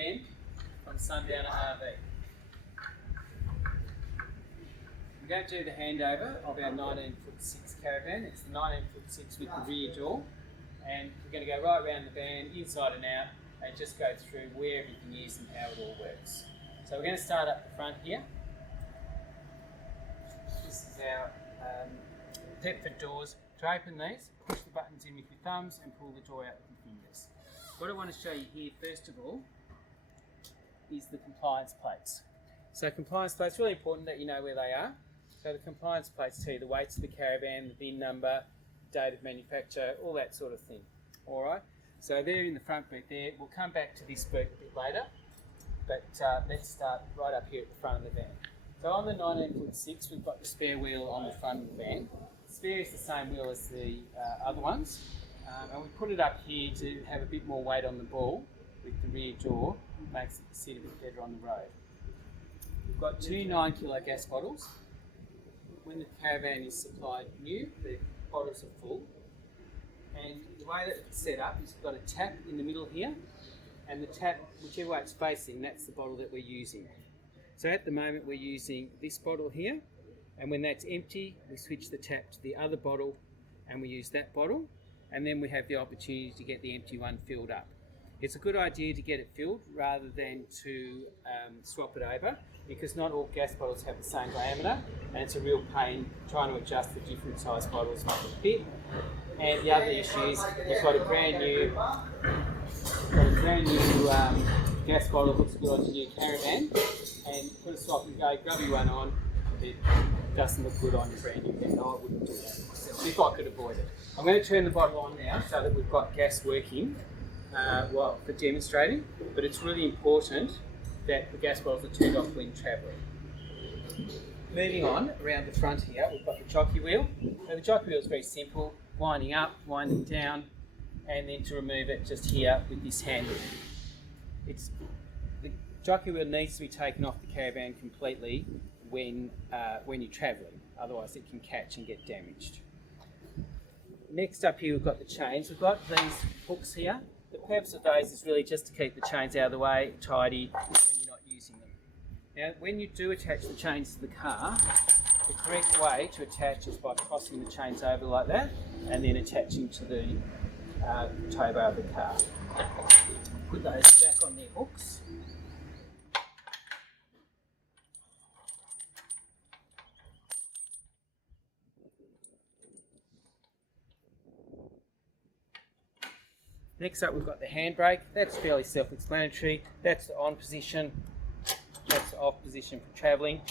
Ben from Sundowner RV. We're going to do the handover of our 19'6" caravan. It's the 19'6" with the rear door, and we're going to go right around the van, inside and out, and just go through where everything is and how it all works. So we're going to start up the front here. This is our Thetford doors. To open these, push the buttons in with your thumbs and pull the door out with your fingers. What I want to show you here, first of all, is the compliance plates. So compliance plates, really important that you know where they are. So the compliance plates tell you the weights of the caravan, the VIN number, date of manufacture, all that sort of thing. Alright, so they're in the front boot there. We'll come back to this boot a bit later, but let's start right up here at the front of the van. So on the 19'6", we've got the spare wheel on the front of the van. The spare is the same wheel as the other ones, and we put it up here to have a bit more weight on the ball with the rear door. Makes it sit a bit better on the road. We've got two 9-kilo gas bottles. When the caravan is supplied new, the bottles are full. And the way that it's set up is we've got a tap in the middle here, and the tap, whichever way it's facing, that's the bottle that we're using. So at the moment we're using this bottle here, and when that's empty, we switch the tap to the other bottle and we use that bottle, and then we have the opportunity to get the empty one filled up. It's a good idea to get it filled rather than to swap it over, because not all gas bottles have the same diameter, and it's a real pain trying to adjust the different size bottles not to fit. And the other issue is you've got a brand new gas bottle that looks good on your new caravan, and put a swap and go, grubby one on, it doesn't look good on your brand new gas. No, I wouldn't do that myself if I could avoid it. I'm going to turn the bottle on now so that we've got gas working for demonstrating, but it's really important that the gas bottles are turned off when travelling. Moving on, around the front here, we've got the jockey wheel. So the jockey wheel is very simple, winding up, winding down, and then to remove it just here with this handle. The jockey wheel needs to be taken off the caravan completely when you're travelling, otherwise it can catch and get damaged. Next up here we've got the chains. We've got these hooks here. The purpose of those is really just to keep the chains out of the way, tidy, when you're not using them. Now, when you do attach the chains to the car, the correct way to attach is by crossing the chains over like that, and then attaching to the tow bar of the car. Put those back on their hooks. Next up we've got the handbrake. That's fairly self-explanatory. That's the on position, that's the off position for travelling.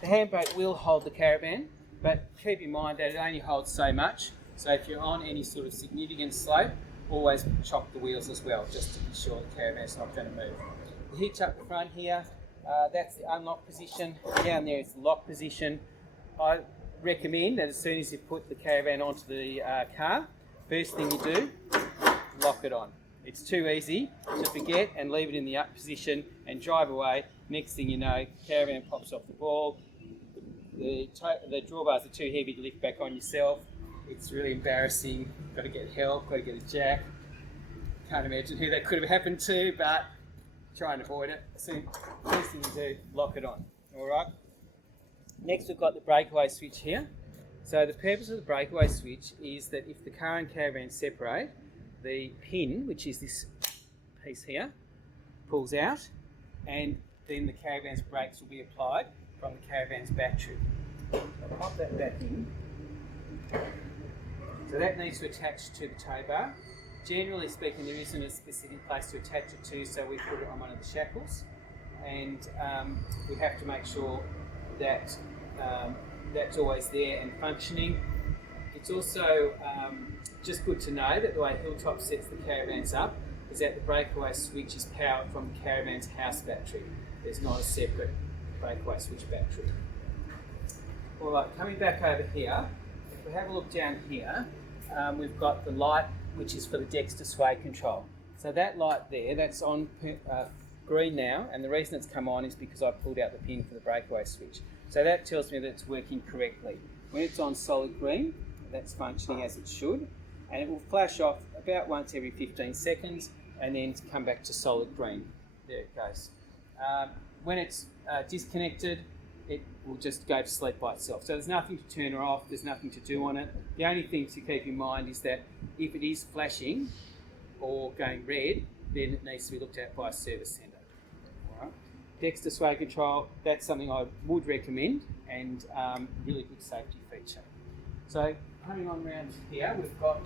The handbrake will hold the caravan, but keep in mind that it only holds so much. So if you're on any sort of significant slope, always chock the wheels as well, just to be sure the caravan's not going to move. The hitch up the front here, that's the unlock position. Down there is the lock position. I recommend that as soon as you put the caravan onto the car, first thing you do, lock it on. It's too easy to forget and leave it in the up position and drive away. Next thing you know, caravan pops off the ball. The drawbars are too heavy to lift back on yourself. It's really embarrassing. Got to get help, got to get a jack. Can't imagine who that could have happened to, but try and avoid it. First thing you do, lock it on. All right. Next, we've got the breakaway switch here. So the purpose of the breakaway switch is that if the car and caravan separate, the pin, which is this piece here, pulls out, and then the caravan's brakes will be applied from the caravan's battery. I'll pop that back in. So that needs to attach to the tow bar. Generally speaking, there isn't a specific place to attach it to, so we put it on one of the shackles, and we have to make sure that that's always there and functioning. It's also just good to know that the way Hilltop sets the caravans up is that the breakaway switch is powered from the caravan's house battery. There's not a separate breakaway switch battery. Alright, coming back over here, if we have a look down here, we've got the light, which is for the Dexter sway control. So that light there, that's on green now, and the reason it's come on is because I pulled out the pin for the breakaway switch. So that tells me that it's working correctly. When it's on solid green, that's functioning as it should, and it will flash off about once every 15 seconds and then come back to solid green. there it goes. When it's disconnected, it will just go to sleep by itself. So there's nothing to turn her off, there's nothing to do on it. The only thing to keep in mind is that if it is flashing or going red, then it needs to be looked at by a service centre. All right. Dexter sway control, that's something I would recommend, and really good safety feature. So coming on around here, we've got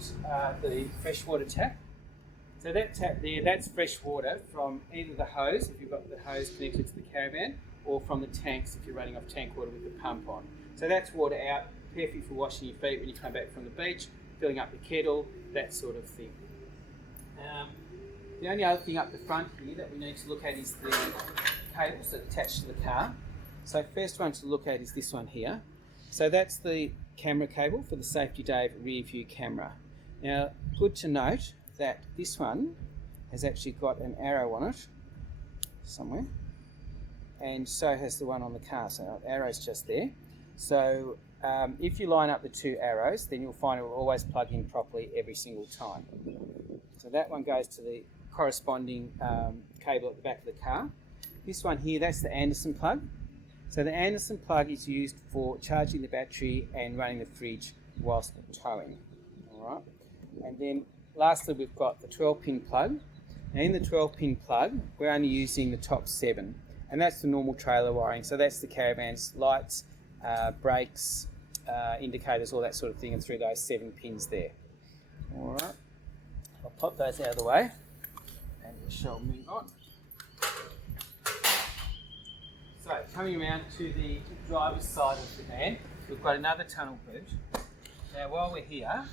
the freshwater tap. So that tap there, that's fresh water from either the hose, if you've got the hose connected to the caravan, or from the tanks if you're running off tank water with the pump on. So that's water out, perfect for washing your feet when you come back from the beach, filling up the kettle, that sort of thing. The only other thing up the front here that we need to look at is the cables that attach to the car. So first one to look at is this one here. So that's the camera cable for the Safety Dave rear view camera. Now, good to note that this one has actually got an arrow on it somewhere, and so has the one on the car, so the arrow's just there. So if you line up the two arrows, then you'll find it will always plug in properly every single time. So that one goes to the corresponding cable at the back of the car. This one here, that's the Anderson plug. So the Anderson plug is used for charging the battery and running the fridge whilst towing. All right. And then lastly, we've got the 12-pin plug. Now in the 12-pin plug, we're only using the top 7, and that's the normal trailer wiring. So that's the caravan's lights, brakes, indicators, all that sort of thing, and through those 7 pins there. All right. I'll pop those out of the way, and we shall move on. So coming around to the driver's side of the van, we've got another tunnel bridge. Now while we're here,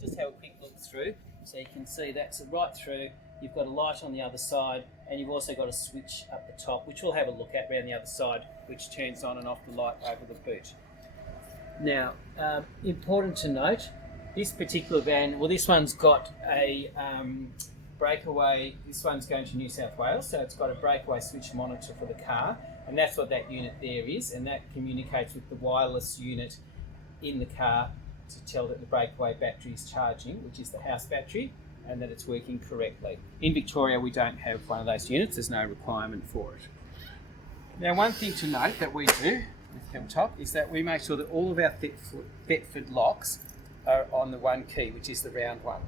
just have a quick look through, so you can see that's right through. You've got a light on the other side, and you've also got a switch up the top, which we'll have a look at around the other side, which turns on and off the light over the boot. Now, important to note, this particular van, well, this one's got a breakaway, this one's going to New South Wales, so it's got a breakaway switch monitor for the car, and that's what that unit there is, and that communicates with the wireless unit in the car to tell that the breakaway battery is charging, which is the house battery, and that it's working correctly. In Victoria, we don't have one of those units, there's no requirement for it. Now, one thing to note that we do with Hilltop is that we make sure that all of our Thetford locks are on the one key, which is the round one.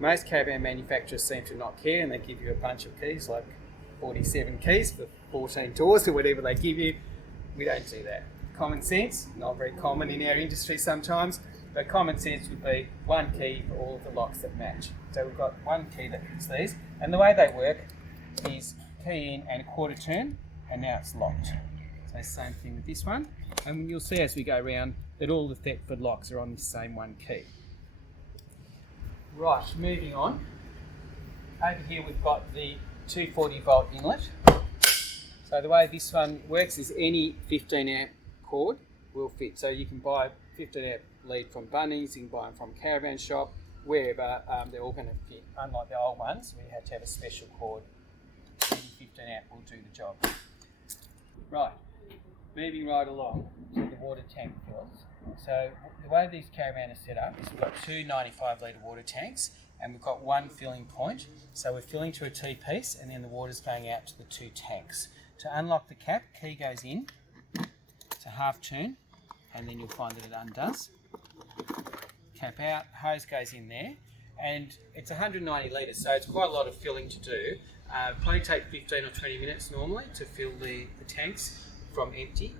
Most caravan manufacturers seem to not care, and they give you a bunch of keys, like 47 keys for 14 doors or whatever they give you. We don't do that. Common sense, not very common in our industry sometimes, but common sense would be one key for all of the locks that match. So we've got one key that fits these, and the way they work is key in and a quarter turn, and now it's locked. So same thing with this one, and you'll see as we go around that all the Thetford locks are on the same one key. Right, moving on. Over here we've got the 240 volt inlet. So the way this one works is any 15 amp cord will fit. So you can buy a 15 amp lead from Bunnings, you can buy them from Caravan Shop, wherever, they're all going to fit. Unlike the old ones, we had to have a special cord. Any 15 amp will do the job. Right, moving right along to the water tank fills. So the way these caravan are set up is we've got two 95 litre water tanks, and we've got one filling point. So we're filling to a T-piece, and then the water's going out to the two tanks. To unlock the cap, key goes in, it's a half turn, and then you'll find that it undoes. Cap out, hose goes in there, and it's 190 litres, so it's quite a lot of filling to do. Probably take 15 or 20 minutes normally to fill the tanks from empty.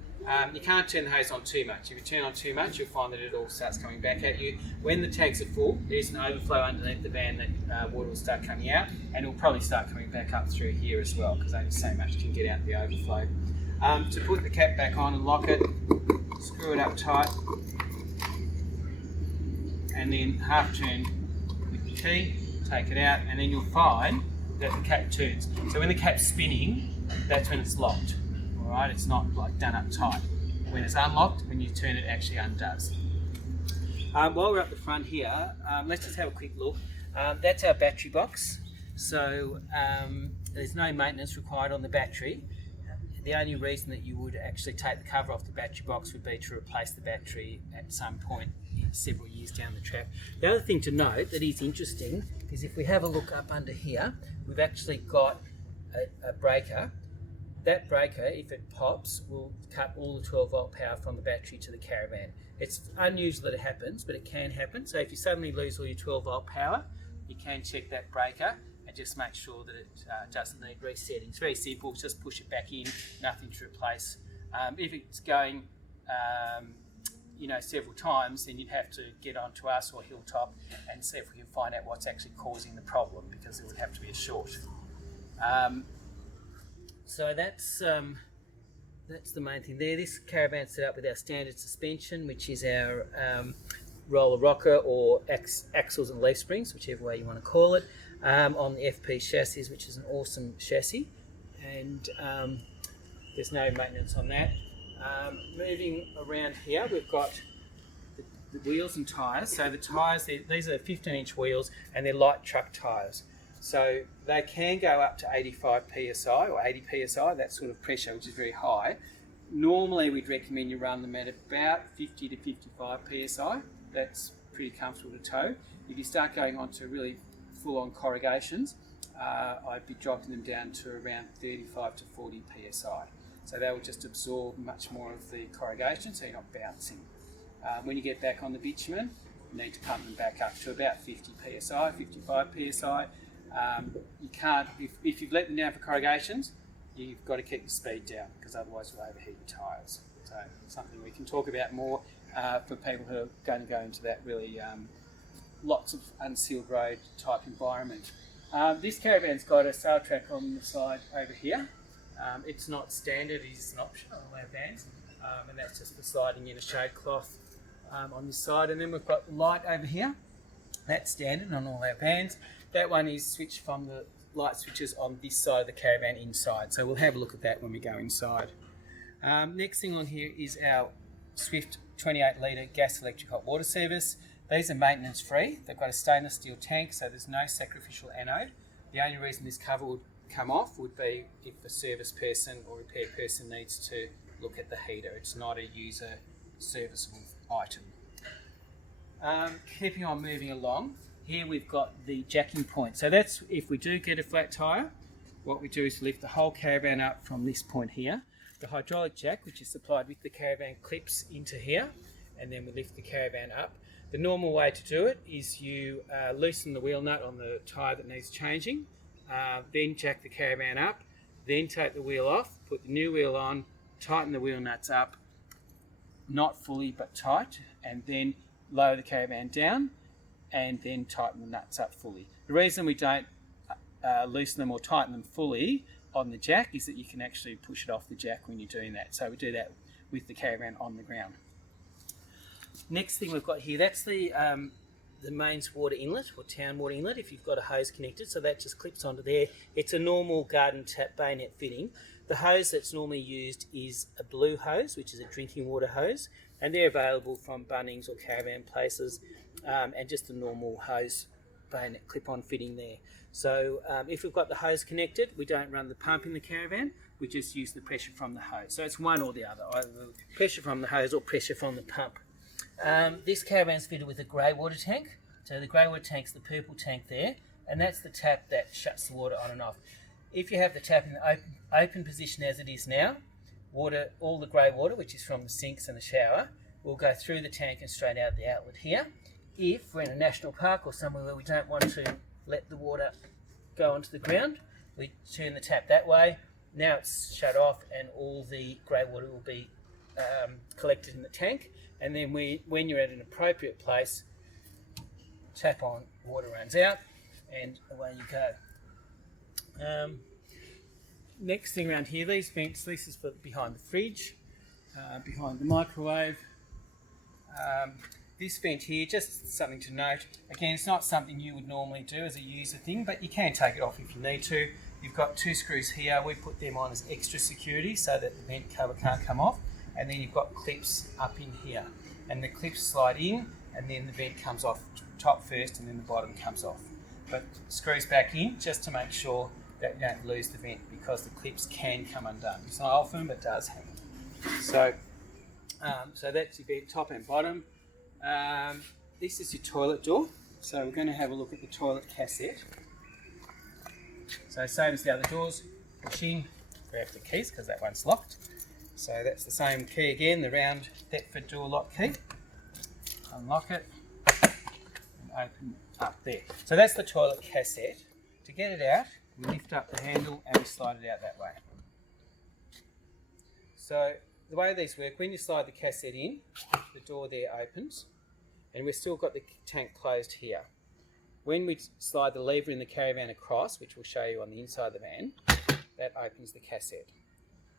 You can't turn the hose on too much. If you turn on too much, you'll find that it all starts coming back at you. When the tanks are full, there's an overflow underneath the van that water will start coming out, and it will probably start coming back up through here as well, because only so much can get out the overflow. To put the cap back on and lock it, screw it up tight, and then half turn with the key, take it out, and then you'll find that the cap turns. So when the cap's spinning, that's when it's locked. Alright, it's not like done up tight. When it's unlocked, when you turn it actually undoes. While we're up the front here, let's just have a quick look. That's our battery box. So there's no maintenance required on the battery. The only reason that you would actually take the cover off the battery box would be to replace the battery at some point several years down the track. The other thing to note that is interesting is if we have a look up under here, we've actually got a breaker. That breaker, if it pops, will cut all the 12 volt power from the battery to the caravan. It's unusual that it happens, but it can happen. So if you suddenly lose all your 12 volt power, you can check that breaker and just make sure that it doesn't need resetting. It's very simple, just push it back in, nothing to replace. If it's going several times, then you'd have to get onto us or Hilltop and see if we can find out what's actually causing the problem, because it would have to be a short. So that's the main thing there. This caravan's set up with our standard suspension, which is our roller rocker or axles and leaf springs, whichever way you want to call it, on the FP chassis, which is an awesome chassis, and there's no maintenance on that. Moving around here, we've got the wheels and tyres. So the tyres, these are 15-inch wheels, and they're light truck tyres. So they can go up to 85 psi or 80 psi, that sort of pressure, which is very high. Normally we'd recommend you run them at about 50 to 55 psi. That's pretty comfortable to tow. If you start going on to really full-on corrugations, I'd be dropping them down to around 35 to 40 psi. So they will just absorb much more of the corrugation, so you're not bouncing. When you get back on the bitumen, you need to pump them back up to about 50 psi, 55 psi. You can't, if you've let them down for corrugations, you've got to keep the speed down, because otherwise you'll overheat your tyres. So something we can talk about more for people who are going to go into that really lots of unsealed road type environment. This caravan's got a sail track on the side over here. It's not standard, it's an option on all our vans, and that's just for sliding in a shade cloth on this side. And then we've got the light over here. That's standard on all our vans. That one is switched from the light switches on this side of the caravan inside. So we'll have a look at that when we go inside. Next thing on here is our Swift 28 litre gas electric hot water service. These are maintenance free. They've got a stainless steel tank, so there's no sacrificial anode. The only reason this cover would come off would be if a service person or repair person needs to look at the heater. It's not a user serviceable item. Keeping on moving along, here we've got the jacking point. So that's if we do get a flat tyre, what we do is lift the whole caravan up from this point here. The hydraulic jack, which is supplied with the caravan, clips into here, and then we lift the caravan up. The normal way to do it is you loosen the wheel nut on the tyre that needs changing, then jack the caravan up, then take the wheel off, put the new wheel on, tighten the wheel nuts up, not fully but tight, and then lower the caravan down, and then tighten the nuts up fully. The reason we don't loosen them or tighten them fully on the jack is that you can actually push it off the jack when you're doing that. So we do that with the caravan on the ground. Next thing we've got here, that's the mains water inlet or town water inlet if you've got a hose connected, so that just clips onto there. It's a normal garden tap bayonet fitting. The hose that's normally used is a blue hose, which is a drinking water hose, and they're available from Bunnings or caravan places, and just a normal hose bayonet clip-on fitting there. So if we've got the hose connected, we don't run the pump in the caravan, we just use the pressure from the hose. So it's one or the other, either pressure from the hose or pressure from the pump. This caravan's fitted with a grey water tank. So the grey water tank's the purple tank there, and that's the tap that shuts the water on and off. If you have the tap in the open position as it is now, all the grey water, which is from the sinks and the shower, will go through the tank and straight out the outlet here. If we're in a national park or somewhere where we don't want to let the water go onto the ground, we turn the tap that way. Now it's shut off and all the grey water will be collected in the tank, and then when you're at an appropriate place, tap on, water runs out, and away you go. Next thing around here, these vents, this is for behind the fridge, behind the microwave. This vent here, just something to note. Again, it's not something you would normally do as a user thing, but you can take it off if you need to. You've got two screws here. We put them on as extra security so that the vent cover can't come off. And then you've got clips up in here. And the clips slide in, and then the vent comes off top first, and then the bottom comes off. But screws back in just to make sure that you don't lose the vent, because the clips can come undone. It's not often, but it does happen. So that's your vent top and bottom. This is your toilet door. So we're going to have a look at the toilet cassette. So same as the other doors, push in, grab the keys because that one's locked. So that's the same key again, the round Thetford door lock key. Unlock it and open up there. So that's the toilet cassette. To get it out, we lift up the handle and we slide it out that way. So the way these work, when you slide the cassette in, the door there opens and we've still got the tank closed here. When we slide the lever in the caravan across, which we'll show you on the inside of the van, that opens the cassette.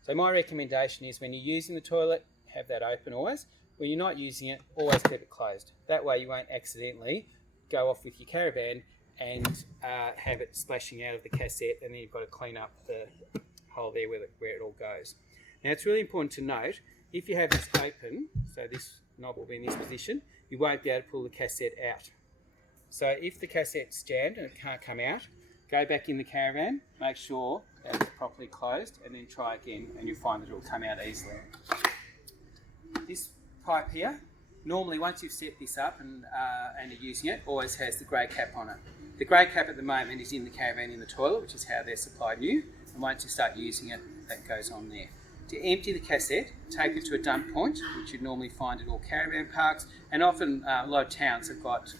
So my recommendation is when you're using the toilet, have that open always. When you're not using it, always keep it closed. That way you won't accidentally go off with your caravan and have it splashing out of the cassette, and then you've got to clean up the hole there where it all goes. Now it's really important to note, if you have this open, so this knob will be in this position, you won't be able to pull the cassette out. So if the cassette's jammed and it can't come out, go back in the caravan, make sure that it's properly closed, and then try again, and you'll find that it will come out easily. This pipe here, normally once you've set this up and are using it, always has the grey cap on it. The grey cap at the moment is in the caravan in the toilet, which is how they're supplied new, and once you start using it, that goes on there. To empty the cassette, take it to a dump point, which you'd normally find at all caravan parks, and often a lot of towns have got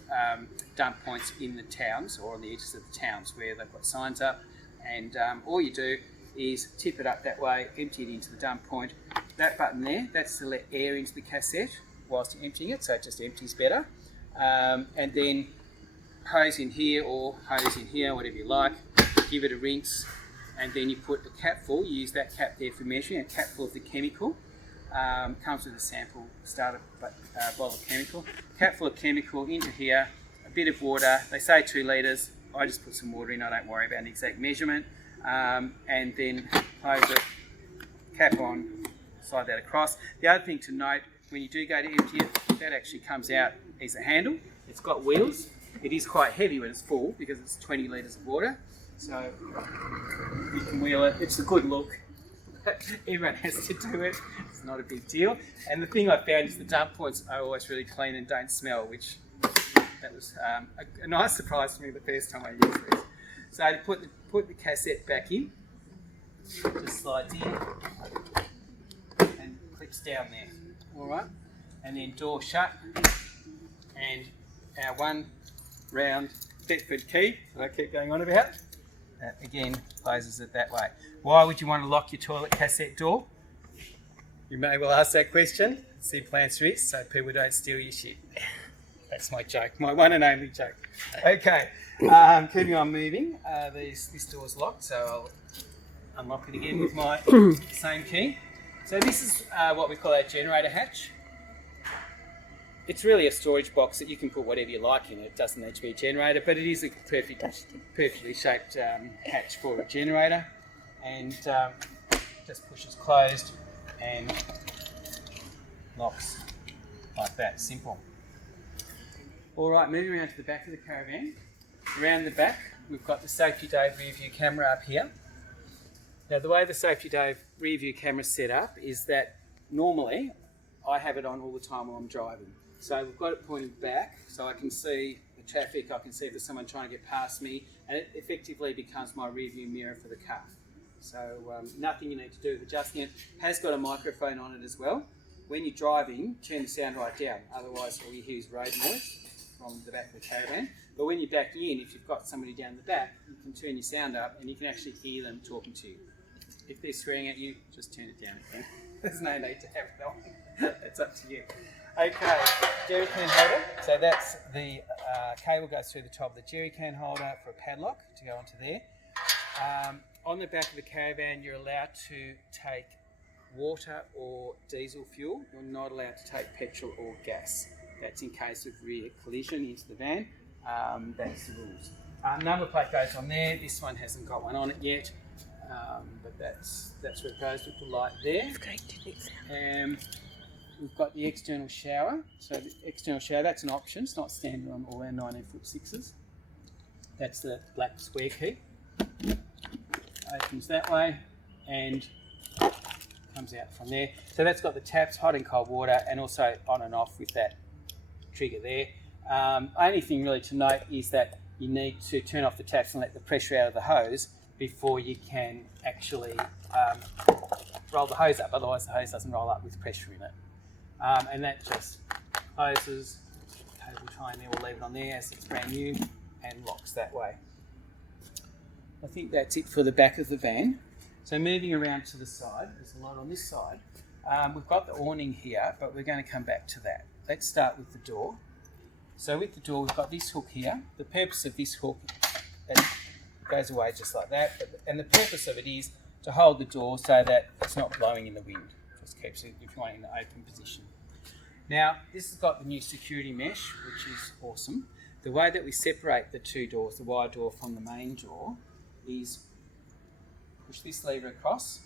dump points in the towns or on the edges of the towns where they've got signs up, and all you do is tip it up that way, empty it into the dump point. That button there, that's to let air into the cassette whilst you're emptying it, so it just empties better. And then hose in here or hose in here, whatever you like, give it a rinse, and then you put a cap full, you use that cap there for measuring, a cap full of the chemical, comes with a sample starter bottle of chemical, cap full of chemical into here, a bit of water, they say 2 litres, I just put some water in, I don't worry about an exact measurement, and then close it, cap on, slide that across. The other thing to note, when you do go to empty it, that actually comes out is a handle, it's got wheels, it is quite heavy when it's full because it's 20 litres of water. So you can wheel it, it's a good look. Everyone has to do it, it's not a big deal. And the thing I found is the dump points are always really clean and don't smell, which that was a nice surprise to me the first time I used this. So to put the cassette back in, just slides in and clips down there, all right? And then door shut, and our one round Thetford key that I keep going on about, that again closes it that way. Why would you want to lock your toilet cassette door? You may well ask that question. Simple answer is so people don't steal your shit. That's my joke, my one and only joke. Okay, keeping on moving, this door's locked, so I'll unlock it again with my same key. So this is what we call our generator hatch. It's really a storage box that you can put whatever you like in it. It doesn't need to be a generator, but it is a perfectly shaped hatch for a generator, and just pushes closed and locks like that, simple. All right, moving around to the back of the caravan. Around the back, we've got the Safety Dave rear view camera up here. Now, the way the Safety Dave rear view camera is set up is that normally I have it on all the time while I'm driving. So we've got it pointed back so I can see the traffic, I can see if there's someone trying to get past me, and it effectively becomes my rear view mirror for the car. So nothing you need to do with adjusting it. Has got a microphone on it as well. When you're driving, turn the sound right down, otherwise all you hear is road noise from the back of the caravan. But when you're backing in, if you've got somebody down the back, you can turn your sound up and you can actually hear them talking to you. If they're swearing at you, just turn it down again. There's no need to have it on. It's up to you. Okay, jerry can holder. So that's the cable goes through the top of the jerry can holder for a padlock to go onto there. On the back of the caravan, you're allowed to take water or diesel fuel. You're not allowed to take petrol or gas. That's in case of rear collision into the van. That's the rules. Number plate goes on there. This one hasn't got one on it yet, but that's where it goes with the light there. It's going to do We've got the external shower. So the external shower, that's an option. It's not standard on all our 19'6". That's the black square key. Opens that way and comes out from there. So that's got the taps, hot and cold water, and also on and off with that trigger there. Only thing really to note is that you need to turn off the taps and let the pressure out of the hose before you can actually roll the hose up, otherwise the hose doesn't roll up with pressure in it. And that just closes, cable tie in there, we'll leave it on there as it's brand new, and locks that way. I think that's it for the back of the van. So moving around to the side, there's a lot on this side. We've got the awning here, but we're going to come back to that. Let's start with the door. So with the door, we've got this hook here. The purpose of this hook, it goes away just like that, and the purpose of it is to hold the door so that it's not blowing in the wind. Just keeps it, if you want, in the open position. Now, this has got the new security mesh, which is awesome. The way that we separate the two doors, the wide door from the main door, is push this lever across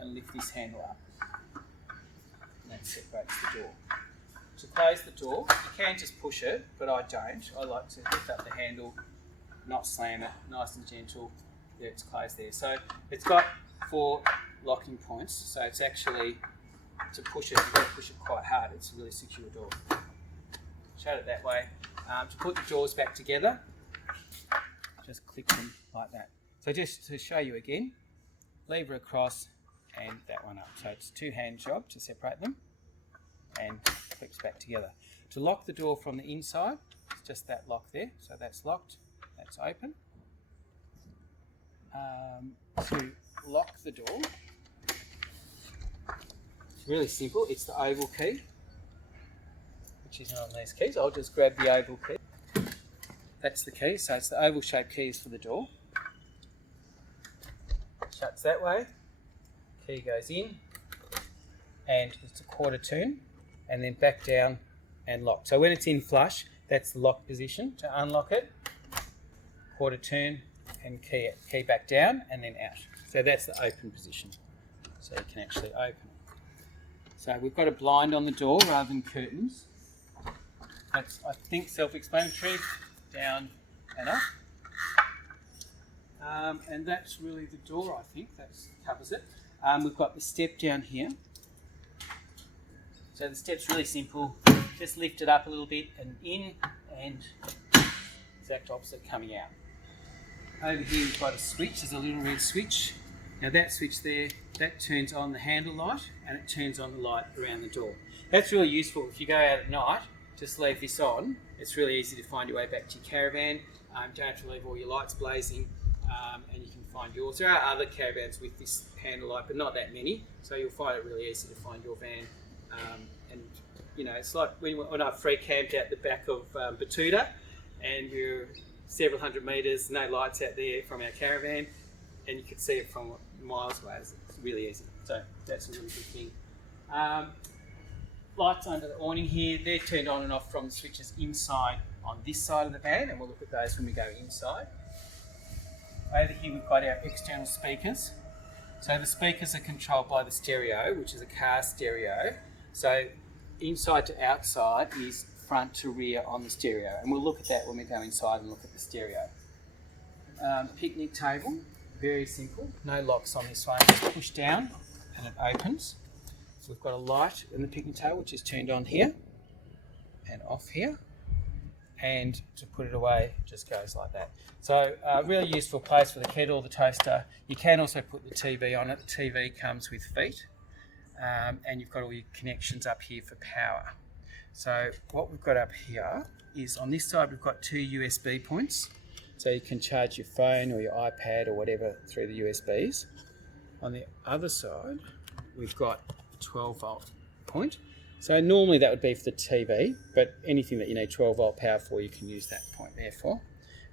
and lift this handle up. And that separates the door. To close the door, you can just push it, but I don't. I like to lift up the handle, not slam it, nice and gentle. There, it's closed there. So it's got 4 locking points, so it's actually, to push it, you've got to push it quite hard. It's a really secure door. Shut it that way. To put the doors back together, just click them like that. So just to show you again, lever across and that one up. So it's a 2-hand job to separate them and clicks back together. To lock the door from the inside, it's just that lock there. So that's locked, that's open. To lock the door, it's really simple. It's the oval key, which isn't on these keys. I'll just grab the oval key. That's the key, so it's the oval shaped keys for the door. Shuts that way, key goes in, and it's a quarter turn, and then back down and lock. So when it's in flush, that's the lock position. To unlock it, quarter turn and key back down and then out. So that's the open position. So you can actually open it. So we've got a blind on the door rather than curtains. That's, I think, self-explanatory, down and up. And that's really the door, I think. That covers it. We've got the step down here. So the step's really simple. Just lift it up a little bit and in, and exact opposite coming out. Over here we've got a switch. There's a little red switch. Now that switch there, that turns on the handle light and it turns on the light around the door. That's really useful if you go out at night. Just leave this on. It's really easy to find your way back to your caravan. Don't have to leave all your lights blazing, and you can find yours. There are other caravans with this handle light, but not that many, so you'll find it really easy to find your van. And you know, it's like when I free camped out the back of Batuta, and we were several hundred metres, no lights out there from our caravan, and you could see it from miles away. It's really easy, so that's a really good thing. Lights under the awning here, they're turned on and off from the switches inside on this side of the van, and we'll look at those when we go inside. Over here we've got our external speakers. So the speakers are controlled by the stereo, which is a car stereo. So inside to outside is front to rear on the stereo, and we'll look at that when we go inside and look at the stereo. Picnic table, very simple, no locks on this one, just push down and it opens. We've got a light in the picnic table which is turned on here and off here, and to put it away it just goes like that. So really useful place for the kettle, the toaster. You can also put the TV on it. The TV comes with feet, and you've got all your connections up here for power. So what we've got up here is, on this side we've got 2 USB points, so you can charge your phone or your iPad or whatever through the USBs. On the other side we've got a 12 volt point. So normally that would be for the TV, but anything that you need 12 volt power for, you can use that point there for.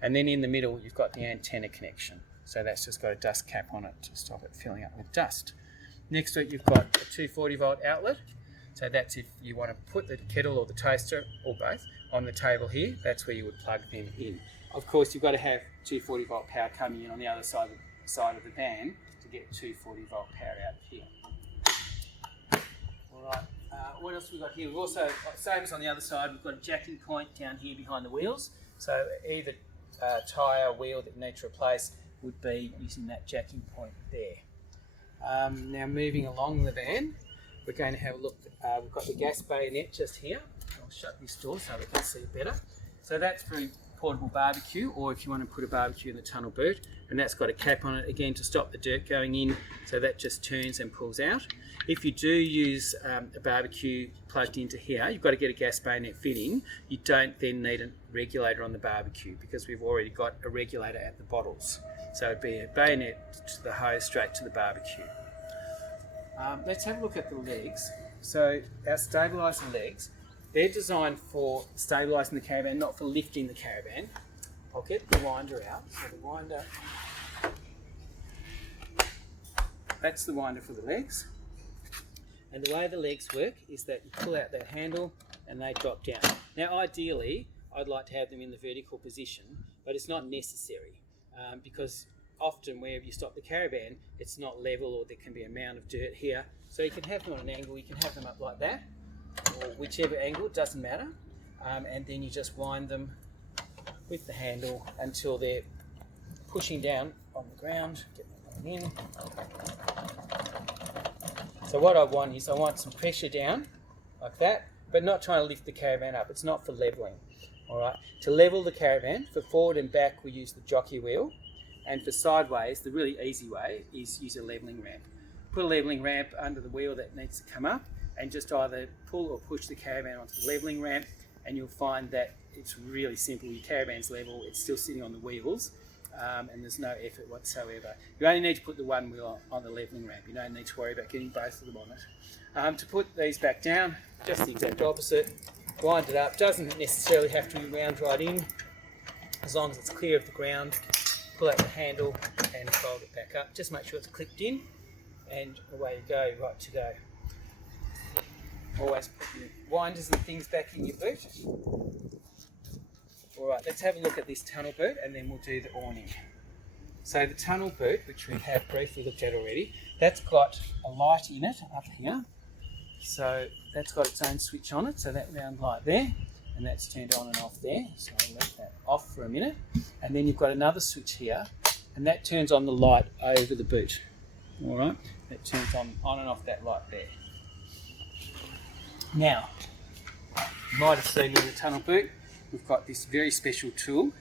And then in the middle you've got the antenna connection, so that's just got a dust cap on it to stop it filling up with dust. Next to it you've got a 240 volt outlet, so that's if you want to put the kettle or the toaster or both on the table here, that's where you would plug them in. Of course you've got to have 240 volt power coming in on the other side of the van to get 240 volt power out here. Alright, what else have we got here? We've also, same as on the other side, we've got a jacking point down here behind the wheels, so either tyre, wheel that you need to replace would be using that jacking point there. Now moving along the van, we're going to have a look. We've got the gas bayonet just here. I'll shut this door so we can see better. So that's very portable barbecue, or if you want to put a barbecue in the tunnel boot, and that's got a cap on it again to stop the dirt going in, so that just turns and pulls out. If you do use a barbecue plugged into here, you've got to get a gas bayonet fitting. You don't then need a regulator on the barbecue because we've already got a regulator at the bottles. So it'd be a bayonet to the hose straight to the barbecue. Let's have a look at the legs. So our stabiliser legs, they're designed for stabilising the caravan, not for lifting the caravan. I'll get the winder out. So the winder, that's the winder for the legs. And the way the legs work is that you pull out that handle and they drop down. Now ideally, I'd like to have them in the vertical position, but it's not necessary because often wherever you stop the caravan, it's not level or there can be a mound of dirt here. So you can have them on an angle, you can have them up like that, or whichever angle, it doesn't matter. And then you just wind them with the handle until they're pushing down on the ground. Get them in. So what I want is I want some pressure down like that, but not trying to lift the caravan up. It's not for levelling. All right. To level the caravan, for forward and back, we use the jockey wheel. And for sideways, the really easy way is use a levelling ramp. Put a levelling ramp under the wheel that needs to come up and just either pull or push the caravan onto the levelling ramp, and you'll find that it's really simple. Your caravan's level, it's still sitting on the wheels, and there's no effort whatsoever. You only need to put the one wheel on the levelling ramp. You don't need to worry about getting both of them on it. To put these back down, just the exact opposite. Wind it up. Doesn't necessarily have to be wound right in, as long as it's clear of the ground. Pull out the handle and fold it back up. Just make sure it's clipped in, and away you go, right to go. Always put your winders and things back in your boot. Alright, let's have a look at this tunnel boot and then we'll do the awning. So the tunnel boot, which we have briefly looked at already, that's got a light in it up here. So that's got its own switch on it, so that round light there, and that's turned on and off there. So I'll let that off for a minute. And then you've got another switch here, and that turns on the light over the boot. Alright, that turns on and off that light there. Now, you might have seen in the tunnel boot, we've got this very special tool,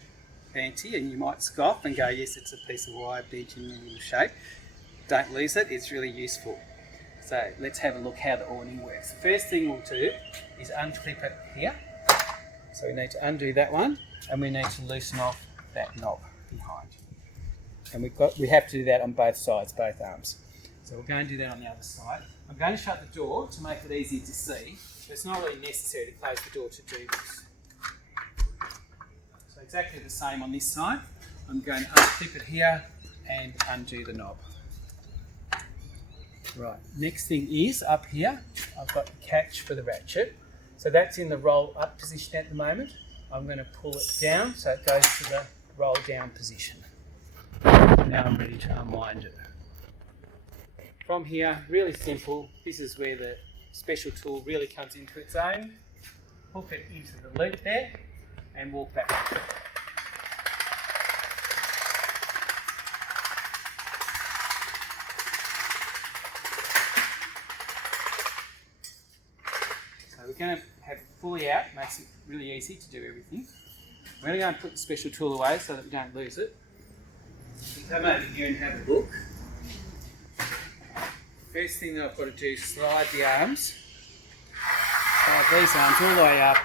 fancy, and you might scoff and go, yes, it's a piece of wire bent in a little shape. Don't lose it, it's really useful. So let's have a look how the awning works. The first thing we'll do is unclip it here. So we need to undo that one, and we need to loosen off that knob behind. And we have to do that on both sides, both arms. So we're going to do that on the other side. I'm going to shut the door to make it easier to see, but it's not really necessary to close the door to do this. So exactly the same on this side. I'm going to unclip it here and undo the knob. Right, next thing is up here, I've got the catch for the ratchet. So that's in the roll up position at the moment. I'm going to pull it down so it goes to the roll down position. Now I'm ready to unwind it. From here, really simple, this is where the special tool really comes into its own. Hook it into the loop there and walk back. So we're going to have it fully out, makes it really easy to do everything. We're going to go and put the special tool away so that we don't lose it. We come over here and have a look. First thing that I've got to do is slide the arms, slide these arms all the way up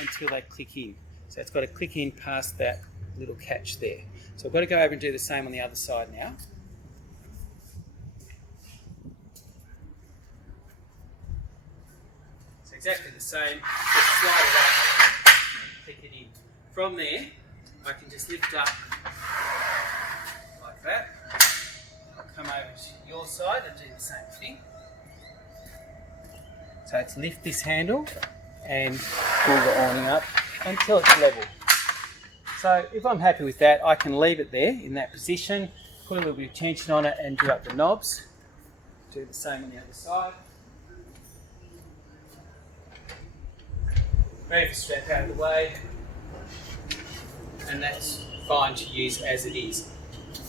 until they click in. So it's got to click in past that little catch there. So I've got to go over and do the same on the other side now. It's exactly the same, just slide it up and click it in. From there, I can just lift up like that. Come over to your side and do the same thing. So it's lift this handle and pull the awning up until it's level. So if I'm happy with that, I can leave it there in that position, put a little bit of tension on it and do up the knobs. Do the same on the other side. Move the strap out of the way, and that's fine to use as it is.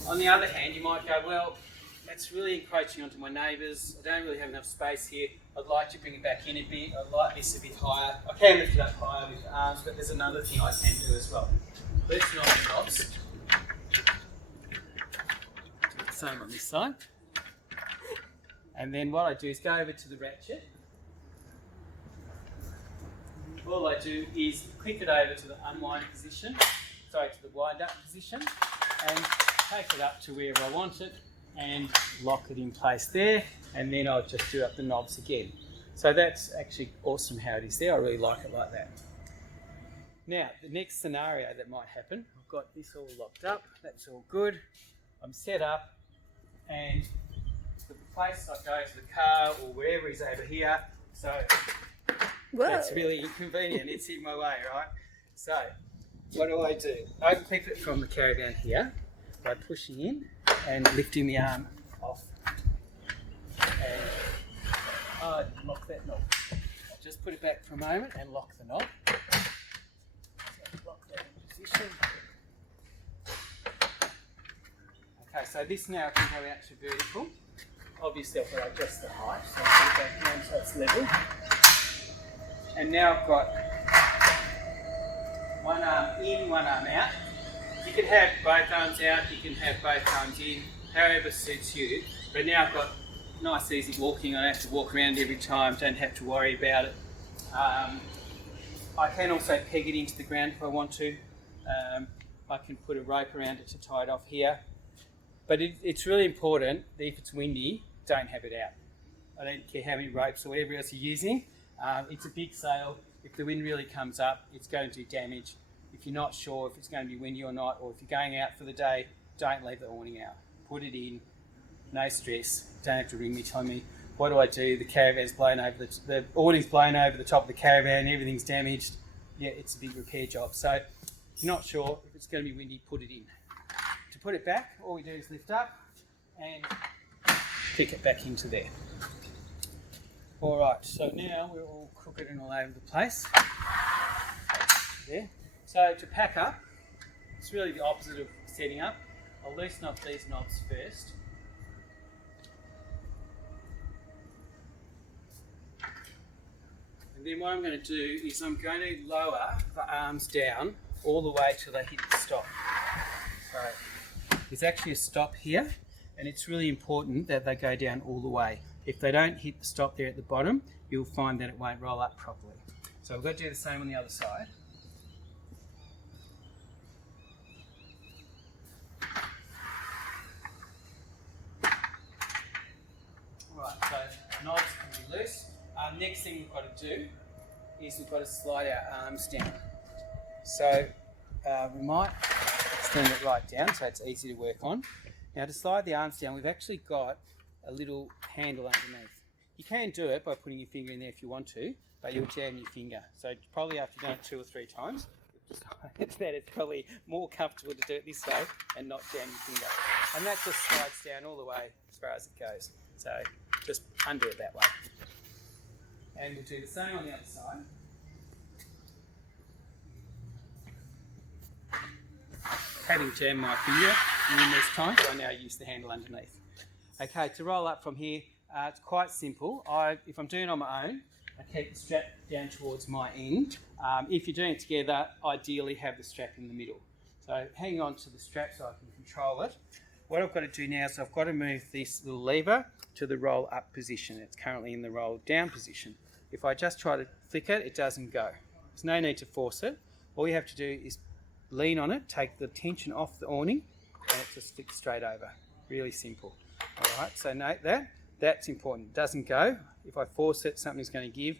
On the other hand, you might go, well, that's really encroaching onto my neighbours. I don't really have enough space here. I'd like to bring it back in a bit. I'd like this a bit higher. I can lift it up higher with the arms, but there's another thing I can do as well. Let's knot the knots. Do the same on this side. And then what I do is go over to the ratchet. All I do is click it over to the unwind position, sorry, to the wind up position, and take it up to wherever I want it and lock it in place there, and then I'll just do up the knobs again. So that's actually awesome how it is there. I really like it like that. Now, the next scenario that might happen, I've got this all locked up, that's all good. I'm set up, and the place I go to the car or wherever is over here, so Whoa. that's really inconvenient. It's in my way, right? So what do? I clip it from the caravan here by pushing in and lifting the arm off. And I lock that knob. I'll just put it back for a moment and lock the knob. So lock that in position. Okay, so this now can go out to vertical. Obviously I've got to adjust the height, so I'll put it back down so it's level. And now I've got one arm in, one arm out. You can have both arms out, you can have both arms in, however suits you. But now I've got nice easy walking, I don't have to walk around every time, don't have to worry about it. I can also peg it into the ground if I want to. I can put a rope around it to tie it off here. But it's really important that if it's windy, don't have it out. I don't care how many ropes or whatever else you're using. It's a big sail. If the wind really comes up, it's going to do damage. If you're not sure if it's going to be windy or not, or if you're going out for the day, don't leave the awning out. Put it in, no stress. Don't have to ring me telling me, what do I do? The caravan's blown over, the awning's blown over the top of the caravan, everything's damaged. Yeah, it's a big repair job. So if you're not sure if it's going to be windy, put it in. To put it back, all we do is lift up and click it back into there. Alright, so now we're all crooked and all over the place. There. So to pack up, it's really the opposite of setting up. I'll loosen off these knobs first. And then what I'm going to do is I'm going to lower the arms down all the way till they hit the stop. So there's actually a stop here, and it's really important that they go down all the way. If they don't hit the stop there at the bottom, you'll find that it won't roll up properly. So we've got to do the same on the other side. Alright, so knobs can be loose. Next thing we've got to do is we've got to slide our arms down. So we might extend it right down so it's easy to work on. Now to slide the arms down, we've actually got a little handle underneath. You can do it by putting your finger in there if you want to, but you'll jam your finger. So probably after doing it 2 or 3 times, that it's probably more comfortable to do it this way and not jam your finger. And that just slides down all the way as far as it goes. So just undo it that way. And we'll do the same on the other side. Having jammed my finger numerous times, I now use the handle underneath. Okay, to roll up from here, it's quite simple. If I'm doing it on my own, I keep the strap down towards my end. If you're doing it together, ideally have the strap in the middle. So hang on to the strap so I can control it. What I've got to do now is I've got to move this little lever to the roll up position. It's currently in the roll down position. If I just try to flick it, it doesn't go. There's no need to force it. All you have to do is lean on it, take the tension off the awning, and it just flicks straight over. Really simple. All right, so note that. That's important. It doesn't go. If I force it, something's going to give.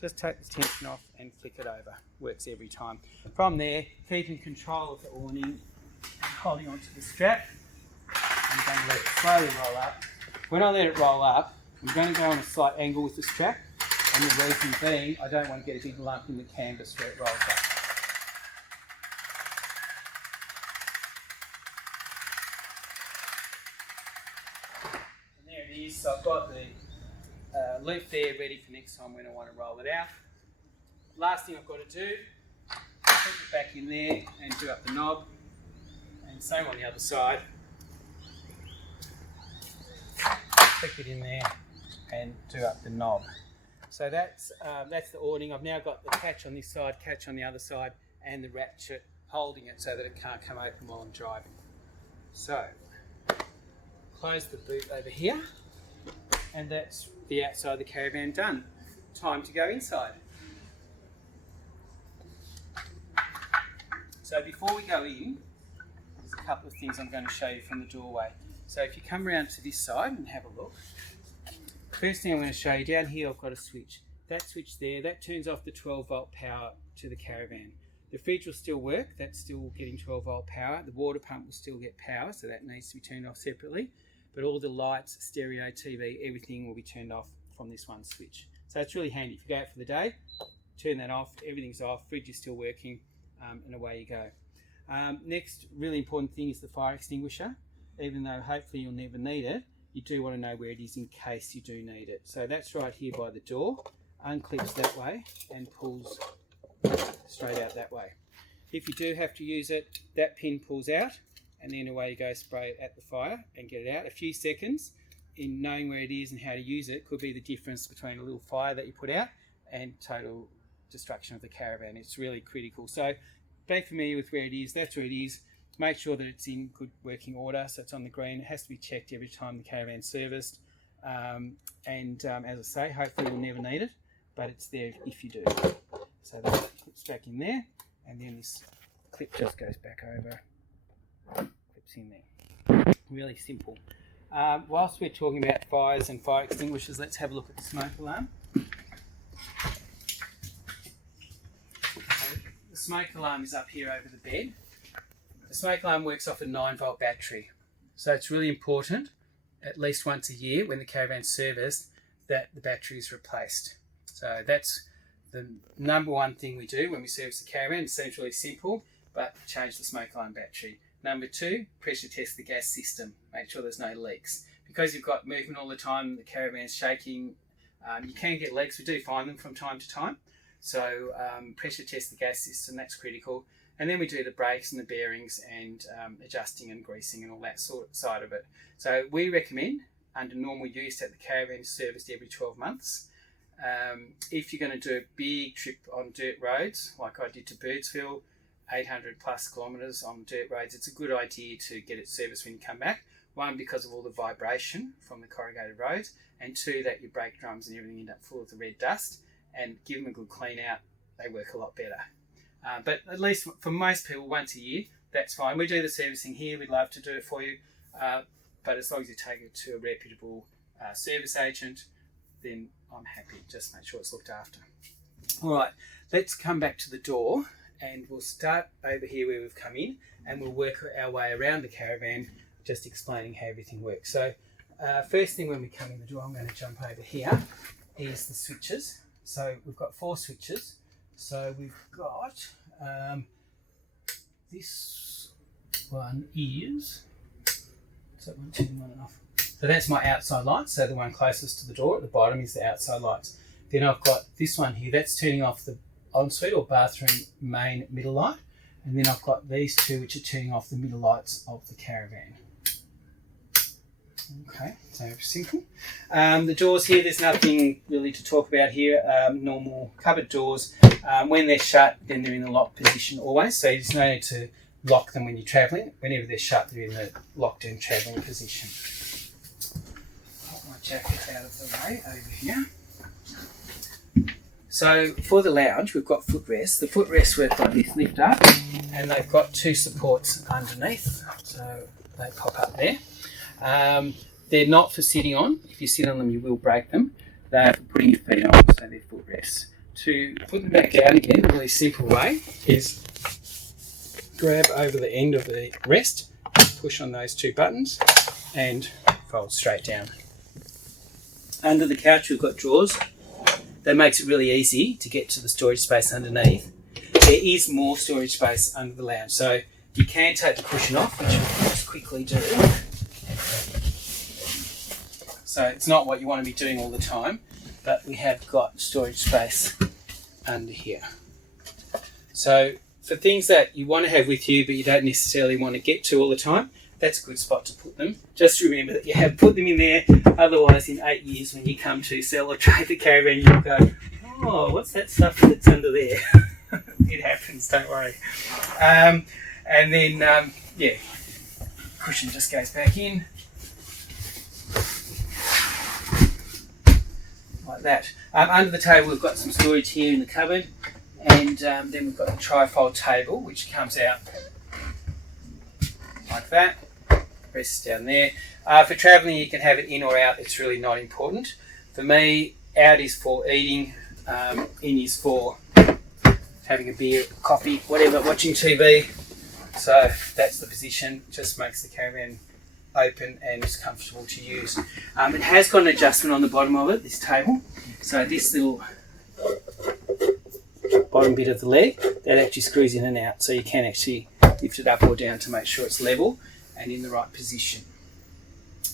Just take the tension off and flick it over. Works every time. From there, keeping control of the awning and holding onto the strap. I'm going to let it slowly roll up. When I let it roll up, I'm going to go on a slight angle with the strap, and the reason being, I don't want to get a big lump in the canvas where it rolls up. And there it is. So I've got the loop there ready for next time when I want to roll it out. Last thing I've got to do, put it back in there and do up the knob, and same on the other side. Click it in there and do up the knob. So that's the awning. I've now got the catch on this side, catch on the other side, and the ratchet holding it so that it can't come open while I'm driving. So, close the boot over here, and that's the outside of the caravan done. Time to go inside. So before we go in, there's a couple of things I'm going to show you from the doorway. So if you come around to this side and have a look, first thing I'm going to show you, down here I've got a switch. That switch there, that turns off the 12 volt power to the caravan. The fridge will still work, that's still getting 12 volt power. The water pump will still get power, so that needs to be turned off separately. But all the lights, stereo, TV, everything will be turned off from this one switch. So it's really handy. If you go out for the day, turn that off, everything's off, fridge is still working, and away you go. Next really important thing is the fire extinguisher. Even though hopefully you'll never need it, you do want to know where it is in case you do need it. So that's right here by the door, unclips that way and pulls straight out that way. If you do have to use it, that pin pulls out and then away you go, spray it at the fire and get it out. A few seconds in knowing where it is and how to use it could be the difference between a little fire that you put out and total destruction of the caravan. It's really critical. So be familiar with where it is, that's where it is. Make sure that it's in good working order, so it's on the green. It has to be checked every time the caravan's serviced. As I say, hopefully you'll never need it, but it's there if you do. So that clips back in there, and then this clip just goes back over, clips in there. Really simple. Whilst we're talking about fires and fire extinguishers, let's have a look at the smoke alarm. The smoke alarm is up here over the bed. The smoke alarm works off a 9 volt battery. So it's really important, at least once a year when the caravan's serviced, that the battery is replaced. So that's the number one thing we do when we service the caravan. It seems really simple, but change the smoke alarm battery. Number 2, pressure test the gas system. Make sure there's no leaks. Because you've got movement all the time, the caravan's shaking, you can get leaks. We do find them from time to time. So pressure test the gas system, that's critical. And then we do the brakes and the bearings and adjusting and greasing and all that side of it. So we recommend, under normal use, that the caravan is serviced every 12 months. If you're going to do a big trip on dirt roads, like I did to Birdsville, 800 plus kilometres on dirt roads, it's a good idea to get it serviced when you come back. 1, because of all the vibration from the corrugated roads, and 2, that your brake drums and everything end up full of the red dust, and give them a good clean out, they work a lot better. But at least for most people, once a year, that's fine. We do the servicing here, we'd love to do it for you, but as long as you take it to a reputable service agent, then I'm happy. Just make sure it's looked after. All right, let's come back to the door, and we'll start over here where we've come in, and we'll work our way around the caravan, just explaining how everything works. So first thing when we come in the door, I'm going to jump over here, is the switches. So we've got 4 switches. So we've got this one is, that one turning on and off. So that's my outside lights, so the one closest to the door at the bottom is the outside lights. Then I've got this one here, that's turning off the ensuite or bathroom main middle light. And then I've got these 2 which are turning off the middle lights of the caravan. Okay, so simple. The doors here, there's nothing really to talk about here. Normal cupboard doors. When they're shut, then they're in the lock position always. So there's no need to lock them when you're travelling. Whenever they're shut, they're in the locked in travelling position. Put my jacket out of the way over here. So for the lounge, we've got footrests. The footrests work like this, lift up, and they've got 2 supports underneath. So they pop up there. They're not for sitting on. If you sit on them, you will break them. They're for putting your feet on, so they're footrests. To put them back down again, a really simple way is grab over the end of the rest, push on those 2 buttons, and fold straight down. Under the couch, we've got drawers. That makes it really easy to get to the storage space underneath. There is more storage space under the lounge, so you can take the cushion off, which we'll just quickly do. So it's not what you want to be doing all the time, but we have got storage space under here. So for things that you want to have with you but you don't necessarily want to get to all the time, that's a good spot to put them. Just remember that you have put them in there, otherwise in 8 years when you come to sell or trade the caravan, you'll go, oh, what's that stuff that's under there? It happens, don't worry. And then, yeah, cushion just goes back in. Like that. Under the table we've got some storage here in the cupboard, and then we've got the trifold table which comes out like that, rests down there. For travelling you can have it in or out, it's really not important. For me, out is for eating, in is for having a beer, coffee, whatever, watching TV. So that's the position, just makes the caravan open and it's comfortable to use. It has got an adjustment on the bottom of it, this table. So this little bottom bit of the leg, that actually screws in and out, so you can actually lift it up or down to make sure it's level and in the right position.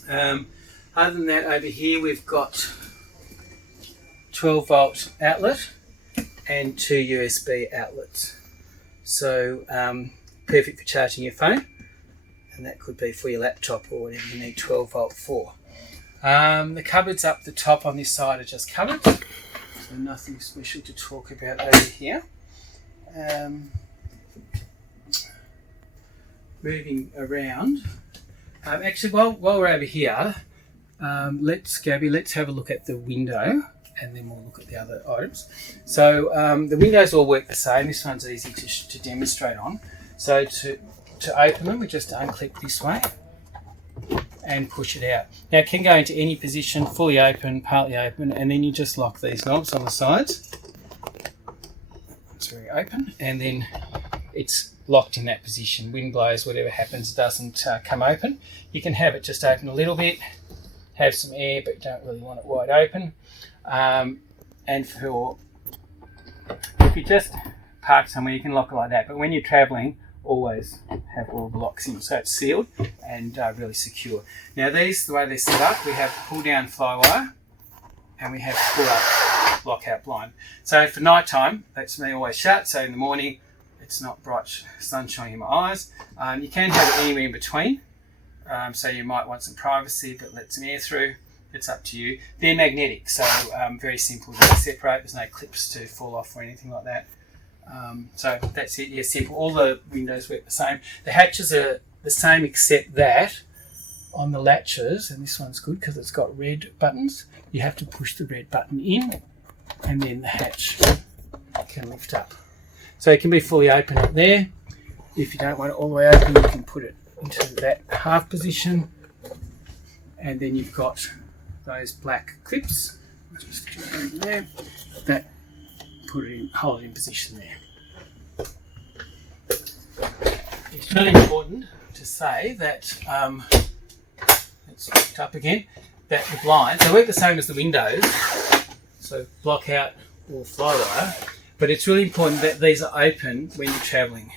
Other than that, over here we've got 12 volt outlet and 2 USB outlets. So perfect for charging your phone, and that could be for your laptop or whatever you need 12 volt for. The cupboards up the top on this side are just cupboards, so nothing special to talk about over here. Moving around, actually while we're over here, let's have a look at the window and then we'll look at the other items. So the windows all work the same. This one's easy to demonstrate on. So to open them, we just unclip this way and push it out. Now it can go into any position, fully open, partly open, and then you just lock these knobs on the sides. It's very open, and then it's locked in that position. Wind blows, whatever happens, it doesn't come open. You can have it just open a little bit, have some air, but you don't really want it wide open. And for if you just park somewhere, you can lock it like that. But when you're travelling, always have all the locks in, so it's sealed and really secure. Now these, the way they're set up, we have pull down fly wire and we have pull up lockout blind. So for night time, that's me always shut, so in the morning it's not bright sunshine in my eyes. You can have it anywhere in between, so you might want some privacy but let some air through. It's up to you. They're magnetic, so very simple to separate. There's no clips to fall off or anything like that. So that's it. Yeah, simple. All the windows work the same. The hatches are the same except that on the latches, and this one's good because it's got red buttons, you have to push the red button in and then the hatch can lift up. So it can be fully open up there. If you don't want it all the way open, you can put it into that half position, and then you've got those black clips, just over there, that put it in, hold it in position there. It's really important to say that, let's lift up again, that the blinds, they work the same as the windows, so block out or fly wire, but it's really important that these are open when you're travelling.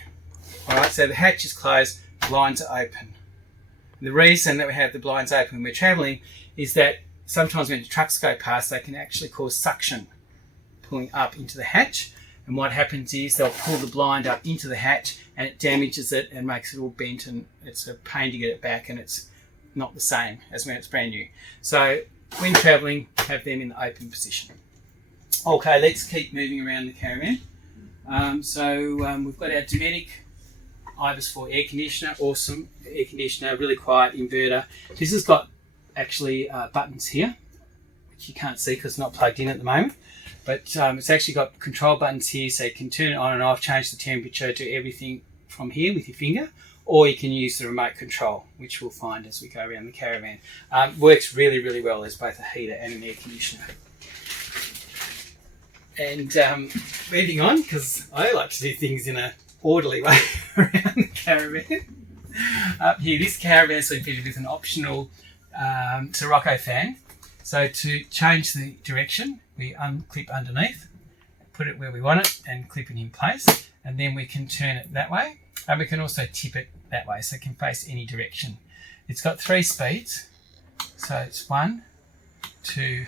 Alright, so the hatch is closed, blinds are open. And the reason that we have the blinds open when we're travelling is that sometimes when the trucks go past, they can actually cause suction pulling up into the hatch, and what happens is they'll pull the blind up into the hatch and it damages it and makes it all bent, and it's a pain to get it back, and it's not the same as when it's brand new. So when travelling, have them in the open position. Okay, let's keep moving around the caravan. We've got our Dometic Ibis 4 air conditioner, awesome air conditioner, really quiet inverter. This has got actually buttons here, which you can't see because it's not plugged in at the moment, but it's actually got control buttons here, so you can turn it on and off, change the temperature, do everything from here with your finger, or you can use the remote control, which we'll find as we go around the caravan. Works really, really well. There's both a heater and an air conditioner. And moving on, because I like to do things in an orderly way around the caravan. Up here, this caravan is fitted with an optional Sirocco fan. So to change the direction, we unclip underneath, put it where we want it and clip it in place, and then we can turn it that way, and we can also tip it that way so it can face any direction. It's got 3 speeds, so it's 1, 2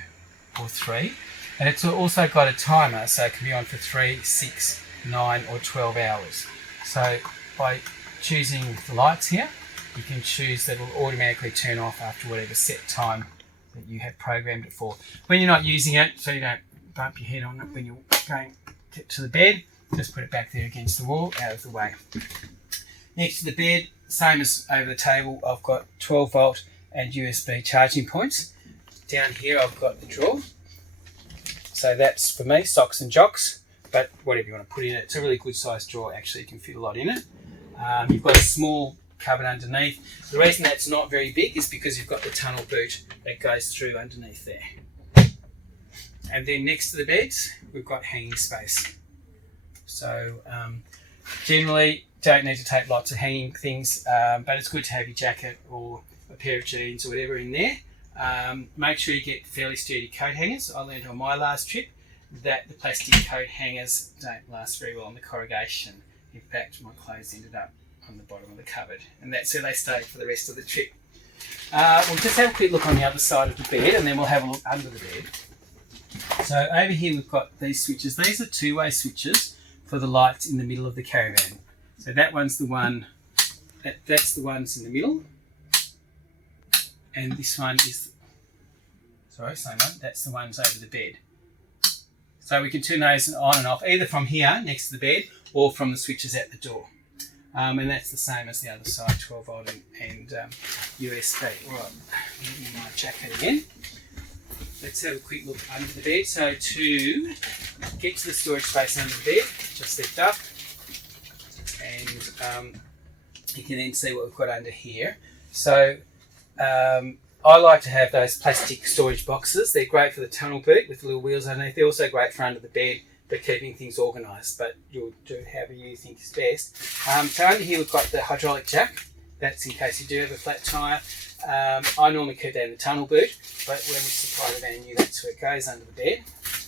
or 3, and it's also got a timer, so it can be on for 3, 6, 9 or 12 hours. So by choosing the lights here, you can choose that it will automatically turn off after whatever set time that you have programmed it for. When you're not using it, so you don't bump your head on it when you're going to the bed, just put it back there against the wall, out of the way. Next to the bed, same as over the table, I've got 12 volt and USB charging points. Down here I've got the drawer. So that's for me, socks and jocks, but whatever you want to put in it. It's a really good sized drawer, actually, you can fit a lot in it. You've got a small cupboard underneath. The reason that's not very big is because you've got the tunnel boot that goes through underneath there. And then next to the beds, we've got hanging space. So generally, don't need to take lots of hanging things, but it's good to have your jacket or a pair of jeans or whatever in there. Make sure you get fairly sturdy coat hangers. I learned on my last trip that the plastic coat hangers don't last very well on the corrugation. In fact, my clothes ended up on the bottom of the cupboard, and that's where they stayed for the rest of the trip. We'll just have a quick look on the other side of the bed, and then we'll have a look under the bed. So over here we've got these switches. These are two-way switches for the lights in the middle of the caravan. So that one's the one, that's the ones in the middle, and this one is, sorry, same one, that's the ones over the bed. So we can turn those on and off either from here next to the bed or from the switches at the door. And that's the same as the other side, 12 volt and USB. All right, moving my jacket again. Let's have a quick look under the bed. So to get to the storage space under the bed, just lift up, and you can then see what we've got under here. So I like to have those plastic storage boxes. They're great for the tunnel boot with the little wheels underneath. They're also great for under the bed for keeping things organised, but you'll do however you think is best. So under here we've got the hydraulic jack. That's in case you do have a flat tyre. I normally keep that in the tunnel boot, but when we supply the van new, that's where it goes, under the bed.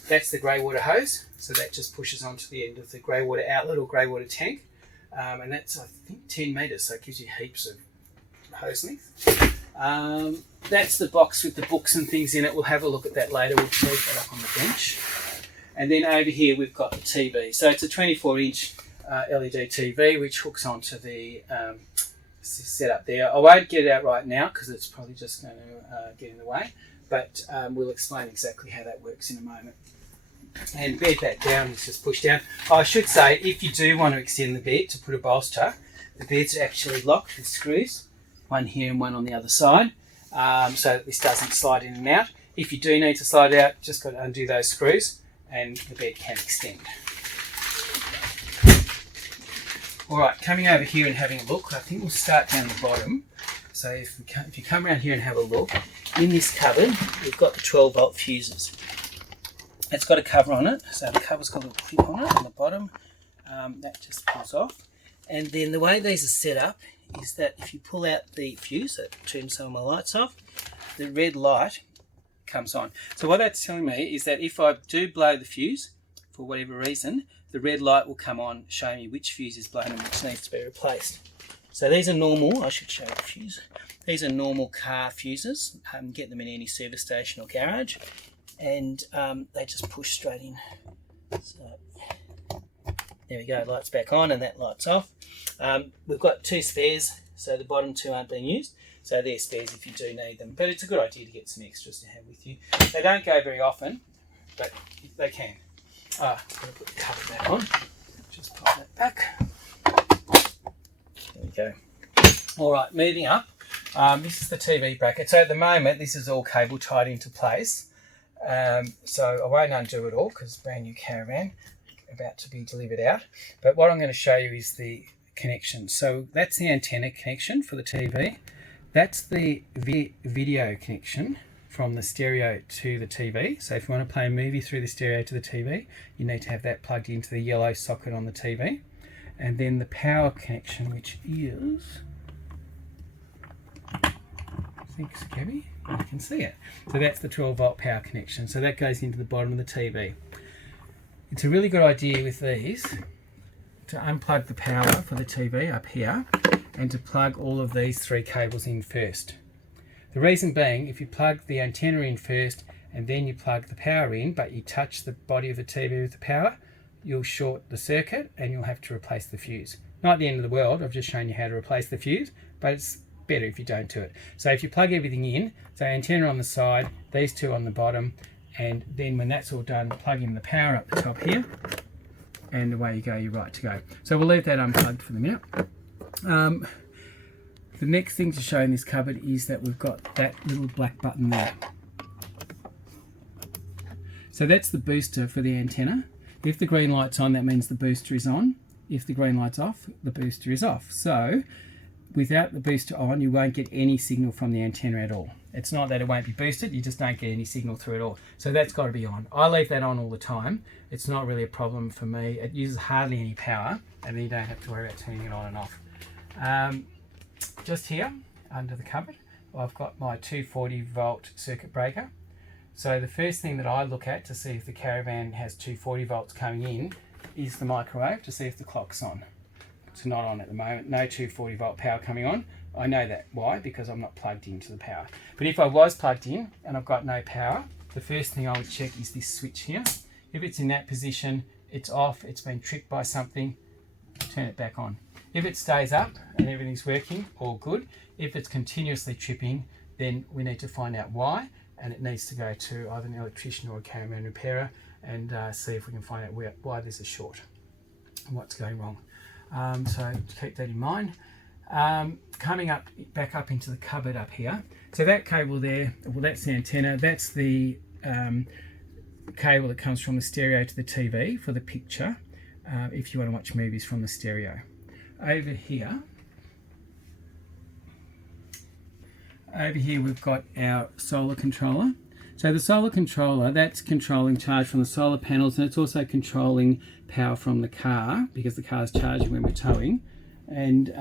That's the grey water hose, so that just pushes onto the end of the grey water outlet or grey water tank. And that's, I think, 10 metres, so it gives you heaps of hose length. That's the box with the books and things in it. We'll have a look at that later. We'll leave that up on the bench. And then over here we've got the TV. So it's a 24-inch LED TV which hooks onto the setup there. I won't get it out right now because it's probably just going to get in the way, but we'll explain exactly how that works in a moment. And bed back down is just pushed down. I should say, if you do want to extend the bed to put a bolster, the bed's actually locked with screws, one here and one on the other side, so that this doesn't slide in and out. If you do need to slide it out, just got to undo those screws and the bed can extend. Alright, coming over here and having a look, I think we'll start down the bottom. So if you come around here and have a look, in this cupboard we've got the 12 volt fuses. It's got a cover on it, so the cover's got a little clip on it on the bottom. That just pulls off. And then the way these are set up is that if you pull out the fuse that turns some of my lights off, the red light comes on. So what that's telling me is that if I do blow the fuse, for whatever reason, the red light will come on, showing me which fuse is blown and which needs to be replaced. So these are normal, I should show you the fuse. These are normal car fuses. Get them in any service station or garage, and they just push straight in. So there we go, lights back on and that light's off. We've got two spares, so the bottom two aren't being used. So they're spares if you do need them. But it's a good idea to get some extras to have with you. They don't go very often, but they can. I'm going to put the cover back on. Just pop that back. There we go. Alright, moving up. This is the TV bracket. So at the moment, this is all cable tied into place. So I won't undo it all because it's a brand new caravan about to be delivered out. But what I'm going to show you is the connection. So that's the antenna connection for the TV. That's the video connection from the stereo to the TV. So if you want to play a movie through the stereo to the TV, you need to have that plugged into the yellow socket on the TV. And then the power connection, which is, thanks Gabby, you can see it. So that's the 12 volt power connection. So that goes into the bottom of the TV. It's a really good idea with these to unplug the power for the TV up here and to plug all of these three cables in first. The reason being, if you plug the antenna in first and then you plug the power in, but you touch the body of the TV with the power, you'll short the circuit and you'll have to replace the fuse. Not the end of the world, I've just shown you how to replace the fuse, but it's better if you don't do it. So if you plug everything in, so antenna on the side, these two on the bottom, and then when that's all done, plug in the power up the top here, and away you go, you're right to go. So we'll leave that unplugged for the minute. The next thing to show in this cupboard is that we've got that little black button there. So that's the booster for the antenna. If the green light's on, that means the booster is on. If the green light's off, the booster is off. So without the booster on, you won't get any signal from the antenna at all. It's not that it won't be boosted, you just don't get any signal through at all. So that's got to be on. I leave that on all the time. It's not really a problem for me. It uses hardly any power, and then you don't have to worry about turning it on and off. Just here, under the cupboard, I've got my 240 volt circuit breaker. So the first thing that I look at to see if the caravan has 240 volts coming in is the microwave to see if the clock's on. It's not on at the moment, no 240 volt power coming on. I know that. Why? Because I'm not plugged into the power. But if I was plugged in and I've got no power, the first thing I would check is this switch here. If it's in that position, it's off, it's been tripped by something, turn it back on. If it stays up and everything's working, all good. If it's continuously tripping, then we need to find out why, and it needs to go to either an electrician or a caravan repairer and see if we can find out why there's a short and what's going wrong. So keep that in mind. Coming up, back up into the cupboard up here. So that cable there, well, that's the antenna. That's the cable that comes from the stereo to the TV for the picture, if you want to watch movies from the stereo. Over here we've got our solar controller. So the solar controller, that's controlling charge from the solar panels, and it's also controlling power from the car, because the car is charging when we're towing. And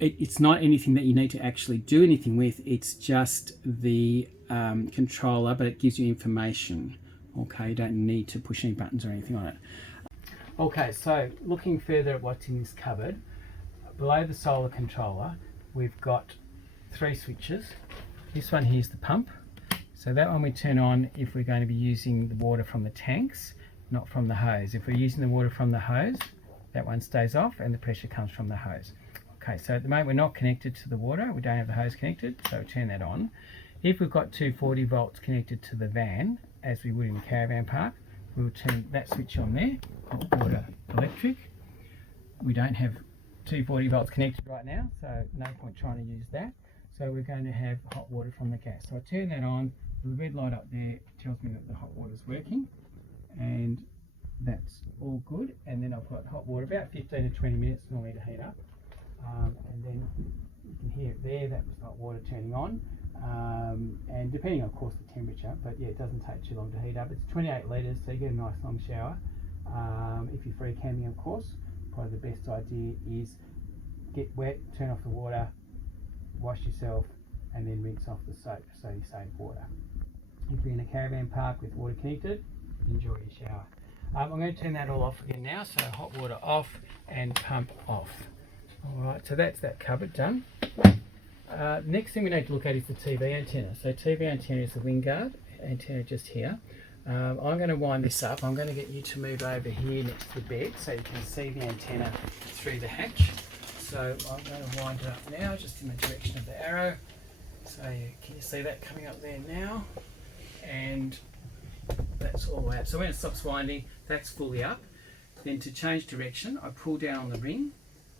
it's not anything that you need to actually do anything with, it's just the controller, but it gives you information. Okay, you don't need to push any buttons or anything on it. Okay, so looking further at what's in this cupboard, below the solar controller, we've got 3 switches. This one here is the pump. So that one we turn on if we're going to be using the water from the tanks, not from the hose. If we're using the water from the hose, that one stays off and the pressure comes from the hose. Okay, so at the moment we're not connected to the water, we don't have the hose connected, so we turn that on. If we've got 240 volts connected to the van, as we would in the caravan park, we'll turn that switch on there, hot water electric. We don't have 240 volts connected right now, so no point trying to use that. So we're going to have hot water from the gas. So I turn that on, the red light up there tells me that the hot water is working, and that's all good. And then I've got hot water, about 15 to 20 minutes normally to heat up. And then you can hear it there, that was hot water turning on. And depending on, of course, the temperature, but yeah, it doesn't take too long to heat up. It's 28 litres, so you get a nice long shower. If you're free camping, of course, probably the best idea is get wet, turn off the water, wash yourself, and then rinse off the soap so you save water. If you're in a caravan park with water connected, enjoy your shower. I'm going to turn that all off again now, so hot water off and pump off. Alright, so that's that cupboard done. Next thing we need to look at is the TV antenna. So TV antenna is the wing guard antenna just here. I'm going to wind this up. I'm going to get you to move over here next to the bed so you can see the antenna through the hatch. So I'm going to wind it up now, just in the direction of the arrow. So can you see that coming up there now? And that's all out. So when it stops winding, that's fully up. Then to change direction, I pull down on the ring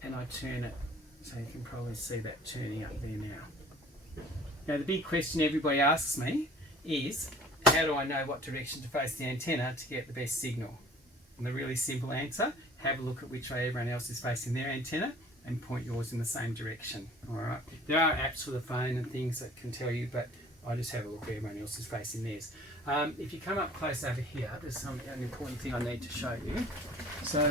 and I turn it. So you can probably see that turning up there now. Now the big question everybody asks me is, how do I know what direction to face the antenna to get the best signal? And the really simple answer, have a look at which way everyone else is facing their antenna and point yours in the same direction. Alright. There are apps for the phone and things that can tell you, but I just have a look where everyone else is facing theirs. If you come up close over here, there's an important thing I need to show you. So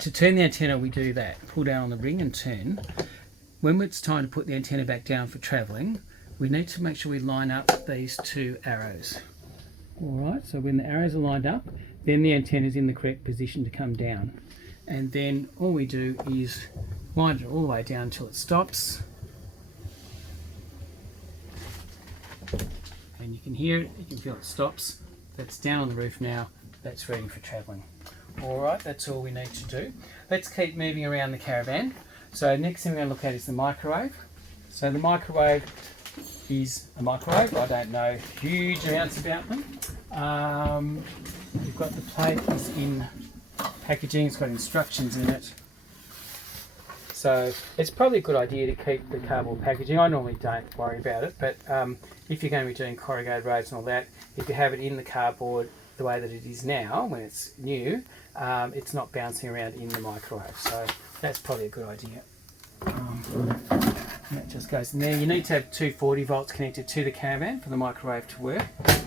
to turn the antenna, we do that. Pull down on the ring and turn. When it's time to put the antenna back down for travelling, we need to make sure we line up these 2 arrows. Alright, so when the arrows are lined up, then the antenna is in the correct position to come down. And then all we do is wind it all the way down until it stops. And you can hear it, you can feel it stops. That's down on the roof now, that's ready for travelling. Alright, that's all we need to do. Let's keep moving around the caravan. So next thing we're going to look at is the microwave. So the microwave is a microwave. I don't know huge amounts about them. You've got the plate is in packaging. It's got instructions in it. So it's probably a good idea to keep the cardboard packaging. I normally don't worry about it, but if you're going to be doing corrugated roads and all that, if you have it in the cardboard the way that it is now, when it's new, it's not bouncing around in the microwave. So that's probably a good idea. That just goes in there. You need to have two 40 volts connected to the caravan for the microwave to work,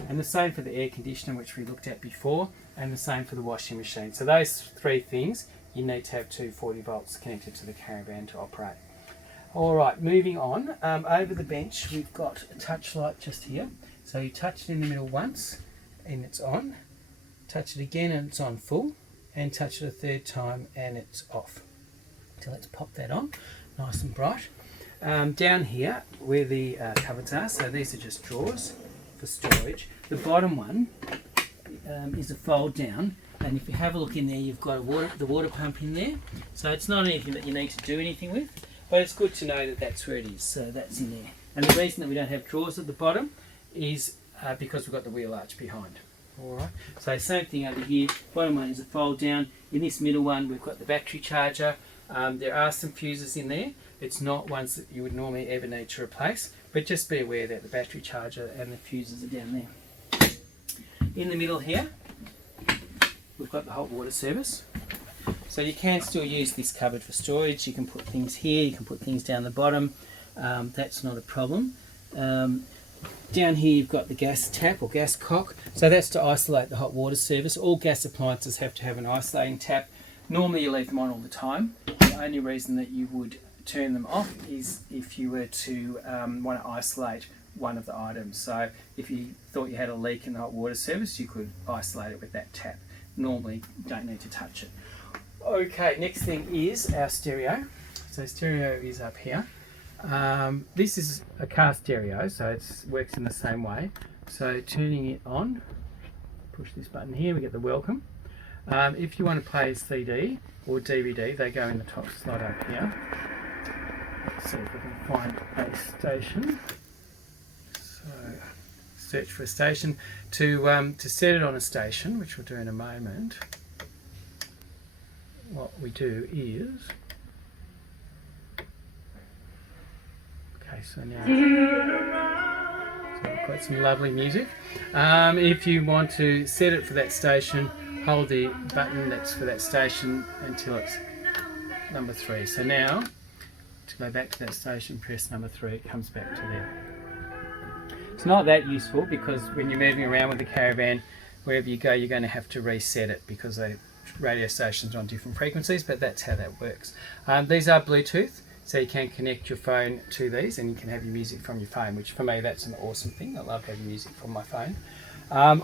and the same for the air conditioner, which we looked at before, and the same for the washing machine. So those three things, you need to have two 40 volts connected to the caravan to operate. Alright, moving on. Over the bench we've got a touch light just here. So you touch it in the middle once and it's on. Touch it again and it's on full. And touch it a third time and it's off. So let's pop that on, nice and bright. Down here where the cupboards are, so these are just drawers for storage. The bottom one is a fold down, and if you have a look in there, you've got the water pump in there. So it's not anything that you need to do anything with, but it's good to know that that's where it is. So that's in there. And the reason that we don't have drawers at the bottom is because we've got the wheel arch behind. Alright, so same thing over here. Bottom one is a fold down. In this middle one, we've got the battery charger. There are some fuses in there. It's not ones that you would normally ever need to replace, but just be aware that the battery charger and the fuses are down there. In the middle here, we've got the hot water service. So you can still use this cupboard for storage. You can put things here, you can put things down the bottom. That's not a problem. Down here you've got the gas tap or gas cock. So that's to isolate the hot water service. All gas appliances have to have an isolating tap. Normally you leave them on all the time. The only reason that you would turn them off is if you were to want to isolate one of the items. So if you thought you had a leak in the hot water service, you could isolate it with that tap. Normally you don't need to touch it. Okay, next thing is our stereo. So stereo is up here. This is a car stereo, so it works in the same way. So turning it on, push this button here, we get the welcome. If you want to play a CD or DVD, they go in the top slot up here. Let's see if we can find a station. So search for a station. To set it on a station, which we'll do in a moment, what we do is, okay, so now so we've got some lovely music. If you want to set it for that station, hold the button that's for that station until it's number 3. So now, to go back to that station, press number 3, it comes back to there. It's not that useful because when you're moving around with the caravan, wherever you go, you're going to have to reset it because the radio stations are on different frequencies, but that's how that works. These are Bluetooth, so you can connect your phone to these and you can have your music from your phone, which for me that's an awesome thing. I love having music from my phone.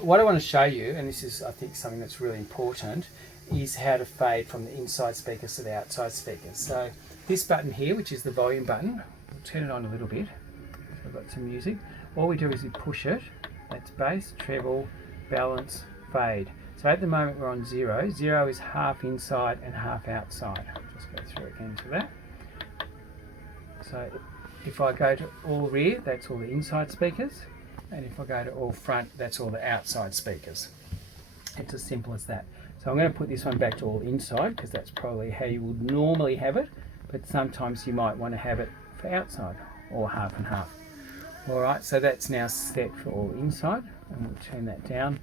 What I want to show you, and this is I think something that's really important, is how to fade from the inside speakers to the outside speakers. So this button here, which is the volume button, we'll turn it on a little bit. So I've got some music. All we do is we push it. That's bass, treble, balance, fade. So at the moment we're on 0. 0 is half inside and half outside. I'll just go through again to that. So if I go to all rear, that's all the inside speakers. And if I go to all front, that's all the outside speakers. It's as simple as that. So I'm going to put this one back to all inside because that's probably how you would normally have it, but sometimes you might want to have it for outside or half and half. Alright, so that's now set for all inside, and we'll turn that down.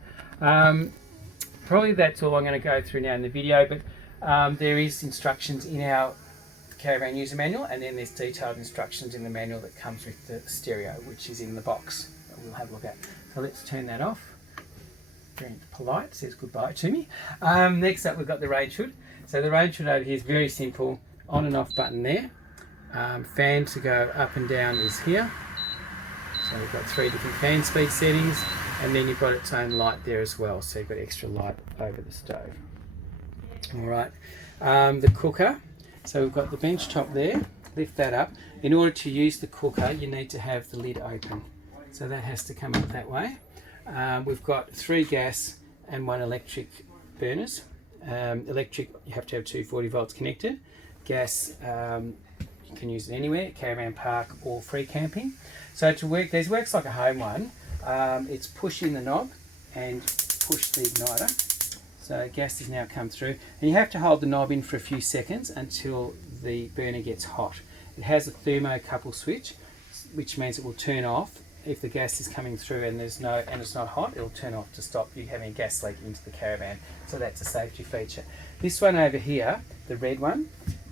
Probably that's all I'm going to go through now in the video, but there is instructions in our caravan user manual, and then there's detailed instructions in the manual that comes with the stereo, which is in the box that we'll have a look at. So let's turn that off. Very polite, says goodbye to me. Next up we've got the range hood. So the range hood over here is very simple, on and off button there. Fan to go up and down is here. So we've got 3 different fan speed settings, and then you've got its own light there as well, so you've got extra light over the stove. Alright, the cooker. So we've got the bench top there, lift that up. In order to use the cooker, you need to have the lid open. So that has to come up that way. We've got 3 gas and 1 electric burners. Electric, you have to have 2 40 volts connected. gas, you can use it anywhere, caravan park or free camping. So to work, these works like a home one. It's push in the knob and push the igniter. So gas has now come through, and you have to hold the knob in for a few seconds until the burner gets hot. It has a thermocouple switch, which means it will turn off if the gas is coming through and it's not hot. It'll turn off to stop you having a gas leak into the caravan. So that's a safety feature. This one over here, the red one,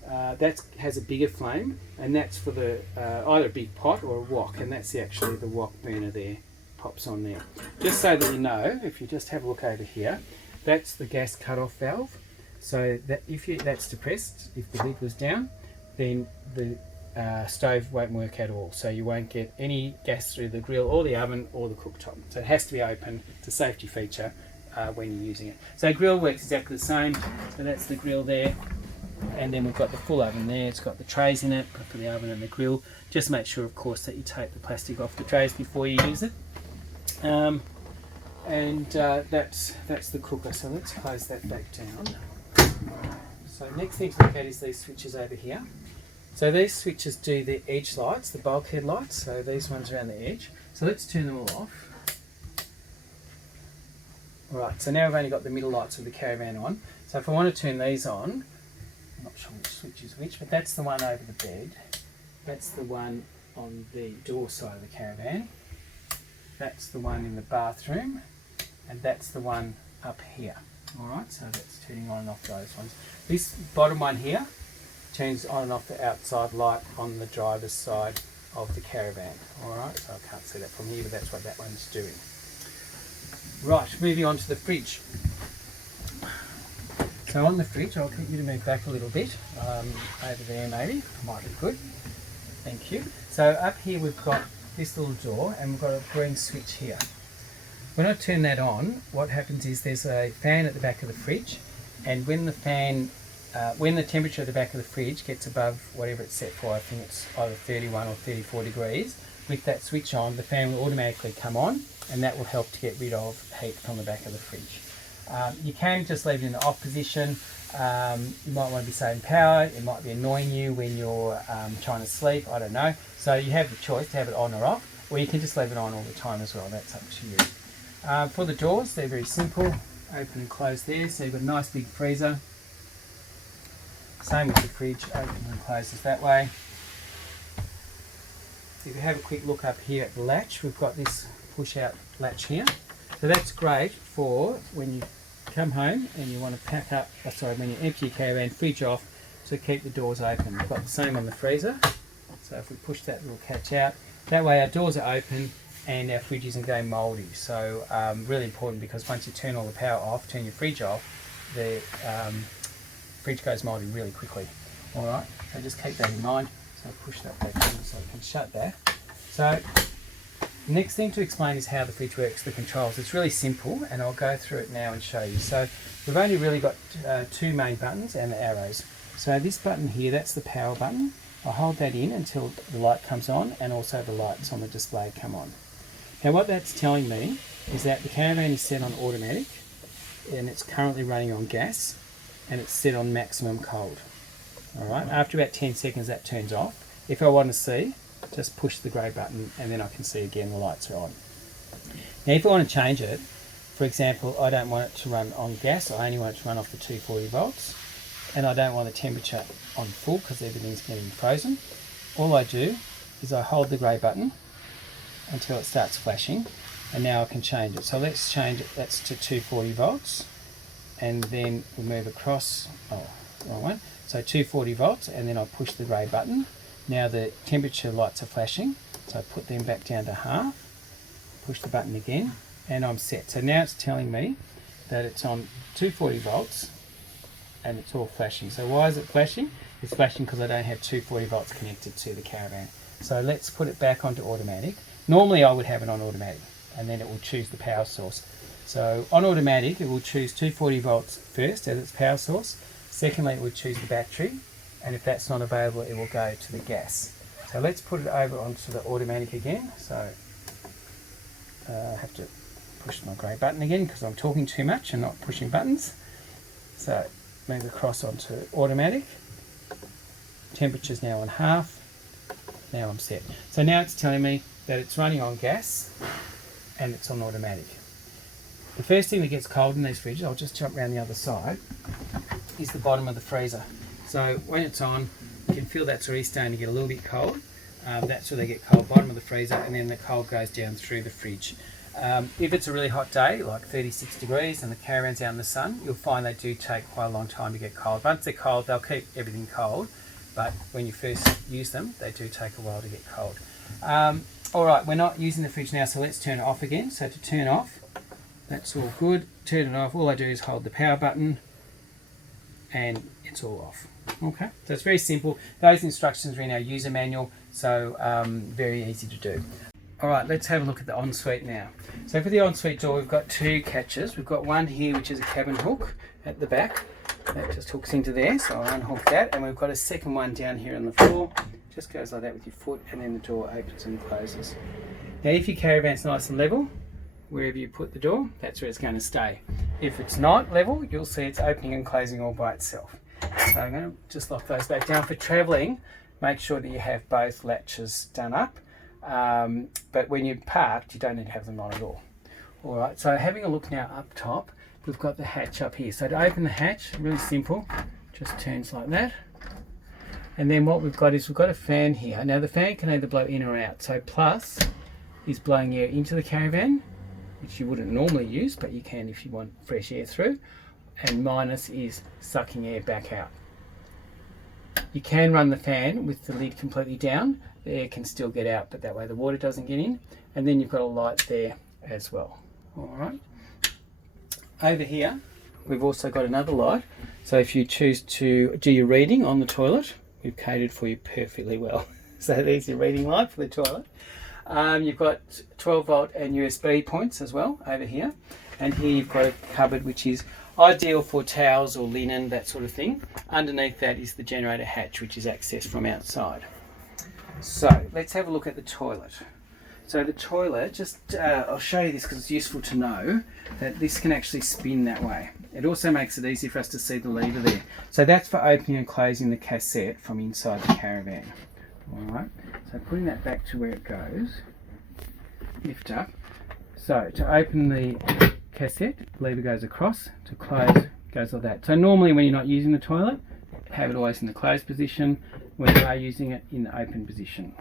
that has a bigger flame, and that's for the either a big pot or a wok, and that's actually the wok burner there, pops on there. Just so that you know, if you just have a look over here, that's the gas cut-off valve. So that if that's depressed, if the lid was down, then the stove won't work at all. So you won't get any gas through the grill or the oven or the cooktop. So it has to be open. It's a safety feature when you're using it. So grill works exactly the same. So that's the grill there. And then we've got the full oven there. It's got the trays in it for the oven and the grill. Just make sure, of course, that you take the plastic off the trays before you use it. That's the cooker. So let's close that back down. So next thing to look at is these switches over here. So these switches do the edge lights, the bulkhead lights. So these ones around the edge. So let's turn them all off. Right, so now we've only got the middle lights of the caravan on. So if I want to turn these on, I'm not sure which switch is which, but that's the one over the bed. That's the one on the door side of the caravan. That's the one in the bathroom. And that's the one up here. Alright, so that's turning on and off those ones. This bottom one here turns on and off the outside light on the driver's side of the caravan. Alright, so I can't see that from here, but that's what that one's doing. Right, moving on to the fridge. So on the fridge, I'll get you to move back a little bit, over there maybe, might be good. Thank you. So up here we've got this little door and we've got a green switch here. When I turn that on, what happens is there's a fan at the back of the fridge, and when the fan, when the temperature at the back of the fridge gets above whatever it's set for, I think it's either 31 or 34 degrees, with that switch on, the fan will automatically come on, and that will help to get rid of heat from the back of the fridge. You can just leave it in the off position. You might want to be saving power. It might be annoying you when you're trying to sleep. I don't know. So you have the choice to have it on or off, or you can just leave it on all the time as well. That's up to you. For the doors, they're very simple. Open and close there. So you've got a nice big freezer. Same with the fridge. Open and closes that way. If you have a quick look up here at the latch, we've got this push-out latch here. So that's great for when you come home and you want to pack up, when you empty your caravan, fridge off, to keep the doors open. We've got the same on the freezer. So if we push that little catch out, that way our doors are open and our fridge isn't going mouldy. So really important, because once you turn all the power off, turn your fridge off, the fridge goes mouldy really quickly. Alright, so just keep that in mind. So I'll push that back in so I can shut that. So the next thing to explain is how the fridge works, the controls. It's really simple, and I'll go through it now and show you. So we've only really got two main buttons and the arrows. So this button here, that's the power button. I'll hold that in until the light comes on, and also the lights on the display come on. Now what that's telling me is that the caravan is set on automatic, and it's currently running on gas, and it's set on maximum cold. Alright, after about 10 seconds that turns off. If I want to see, just push the grey button and then I can see again the lights are on. Now if I want to change it, for example, I don't want it to run on gas, I only want it to run off the 240 volts, and I don't want the temperature on full because everything's getting frozen. All I do is I hold the grey button until it starts flashing, and now I can change it. So let's change it, that's to 240 volts, and then we'll move across, wrong one. So 240 volts, and then I push the grey button. Now the temperature lights are flashing, so I put them back down to half, push the button again, and I'm set. So now it's telling me that it's on 240 volts, and it's all flashing. So why is it flashing? It's flashing because I don't have 240 volts connected to the caravan. So let's put it back onto automatic. Normally I would have it on automatic, and then it will choose the power source. So on automatic, it will choose 240 volts first as its power source. Secondly, it would choose the battery, and if that's not available, it will go to the gas. So let's put it over onto the automatic again. So I have to push my grey button again because I'm talking too much and not pushing buttons. So move across onto automatic, Temperature's now on half. Now I'm set. So now it's telling me that it's running on gas and it's on automatic. The first thing that gets cold in these fridges, I'll just jump around the other side, is the bottom of the freezer. So when it's on, you can feel that's already starting to get a little bit cold. That's where they get cold, bottom of the freezer, and then the cold goes down through the fridge. If it's a really hot day, like 36 degrees, and the caravan's out in the sun, you'll find they do take quite a long time to get cold. Once they're cold, they'll keep everything cold, but when you first use them, they do take a while to get cold. Alright, we're not using the fridge now, so let's turn it off again. So to turn off, that's all good. Turn it off, all I do is hold the power button, and it's all off. Okay, so it's very simple. Those instructions are in our user manual, so very easy to do. Alright, let's have a look at the ensuite now. So for the ensuite door, we've got two catches. We've got one here which is a cabin hook at the back. That just hooks into there, so I'll unhook that. And we've got a second one down here on the floor. Just goes like that with your foot, and then the door opens and closes. Now if your caravan's nice and level, wherever you put the door, that's where it's going to stay. If it's not level, you'll see it's opening and closing all by itself. So I'm going to just lock those back down. For travelling, make sure that you have both latches done up. But when you're parked, you don't need to have them on at all. Alright, so having a look now up top, we've got the hatch up here. So to open the hatch, really simple, just turns like that. And then what we've got is we've got a fan here. Now the fan can either blow in or out. So plus is blowing air into the caravan, which you wouldn't normally use, but you can if you want fresh air through. And minus is sucking air back out. You can run the fan with the lid completely down. The air can still get out, but that way the water doesn't get in. And then you've got a light there as well. Alright. Over here, we've also got another light. So if you choose to do your reading on the toilet, we've catered for you perfectly well. So there's your reading light for the toilet. You've got 12 volt and USB points as well over here. And here you've got a cupboard which is ideal for towels or linen, that sort of thing. Underneath that is the generator hatch, which is accessed from outside. So let's have a look at the toilet. So the toilet, just I'll show you this because it's useful to know that this can actually spin that way. It also makes it easy for us to see the lever there. So that's for opening and closing the cassette from inside the caravan. Alright, so putting that back to where it goes, lift up. So to open the cassette, the lever goes across. To close, goes like that. So normally when you're not using the toilet, have it always in the closed position. When you are using it, in the open position.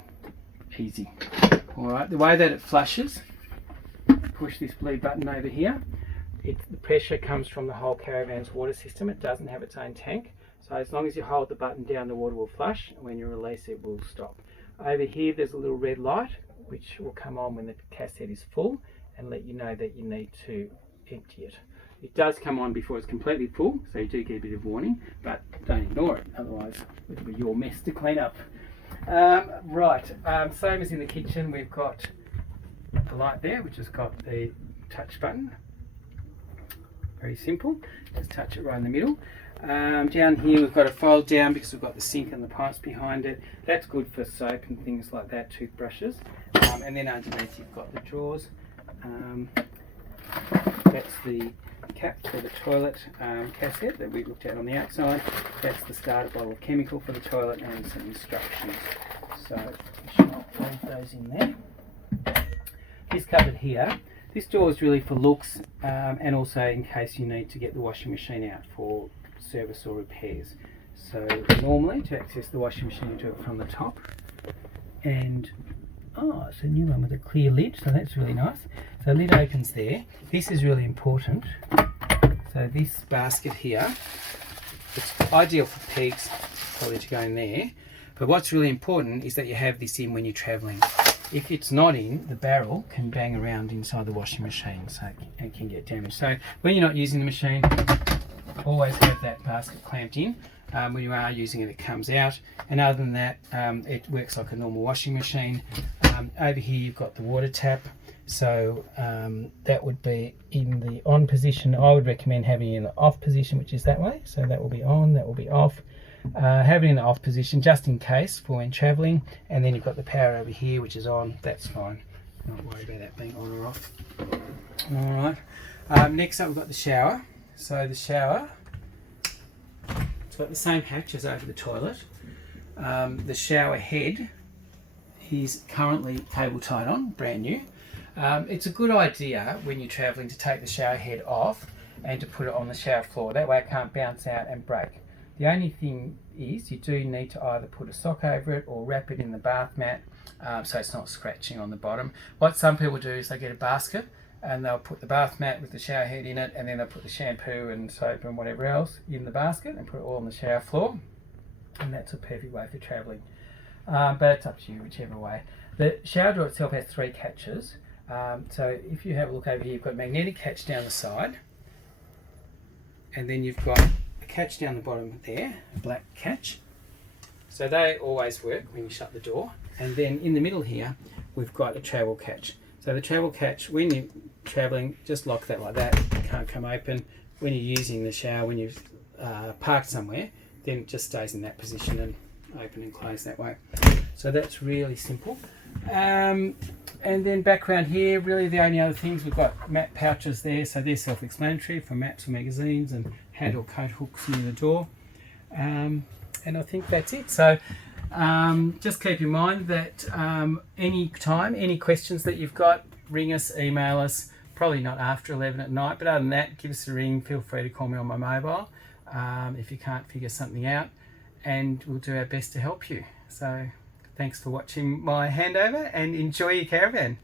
Easy. Alright, the way that it flushes, push this blue button over here. The pressure comes from the whole caravan's water system. It doesn't have its own tank. So as long as you hold the button down, the water will flush. And when you release it, will stop. Over here, there's a little red light, which will come on when the cassette is full and let you know that you need to empty it. It does come on before it's completely full, so you do get a bit of warning, but don't ignore it, otherwise it'll be your mess to clean up. Same as in the kitchen, we've got the light there, which has got the touch button. Very simple, just touch it right in the middle. Down here we've got a fold down because we've got the sink and the pipes behind it. That's good for soap and things like that, toothbrushes. And then underneath you've got the drawers. That's the cap for the toilet cassette that we looked at on the outside. That's the starter bottle of chemical for the toilet and some instructions. So I'll leave those in there. This cupboard here, this door is really for looks and also in case you need to get the washing machine out for service or repairs. So normally to access the washing machine you do it from the top, and it's a new one with a clear lid, so that's really nice. So lid opens there. This is really important. So this basket here, it's ideal for pegs, probably to go in there. But what's really important is that you have this in when you're travelling. If it's not in, the barrel can bang around inside the washing machine, so it can get damaged. So when you're not using the machine, always have that basket clamped in. When you are using it, it comes out. And other than that, it works like a normal washing machine. Over here you've got the water tap. So that would be in the on position. I would recommend having it in the off position, which is that way. So that will be on, that will be off. Have it in the off position just in case for when travelling. And then you've got the power over here, which is on. That's fine. Don't worry about that being on or off. Alright. Next up we've got the shower. So the shower, it's got the same hatch as over the toilet. the shower head is currently cable tied on, brand new. It's a good idea when you're travelling to take the shower head off and to put it on the shower floor. That way it can't bounce out and break. The only thing is you do need to either put a sock over it or wrap it in the bath mat so it's not scratching on the bottom. What some people do is they get a basket and they'll put the bath mat with the shower head in it, and then they'll put the shampoo and soap and whatever else in the basket and put it all on the shower floor. And that's a perfect way for travelling. But it's up to you, whichever way. The shower door itself has 3 catches. So if you have a look over here, you've got a magnetic catch down the side, and then you've got a catch down the bottom there, a black catch. So they always work when you shut the door. And then in the middle here, we've got a travel catch. So the travel catch, when you're travelling, just lock that like that. It can't come open. When you're using the shower, when you've parked somewhere, then it just stays in that position and open and close that way. So that's really simple. And then back around here, really the only other things, we've got map pouches there, so they're self-explanatory for maps or magazines, and hat or coat hooks near the door. And I think that's it. So just keep in mind that any questions that you've got, ring us, email us, probably not after 11 at night, but other than that, give us a ring. Feel free to call me on my mobile if you can't figure something out, and we'll do our best to help you. So thanks for watching my handover, and enjoy your caravan.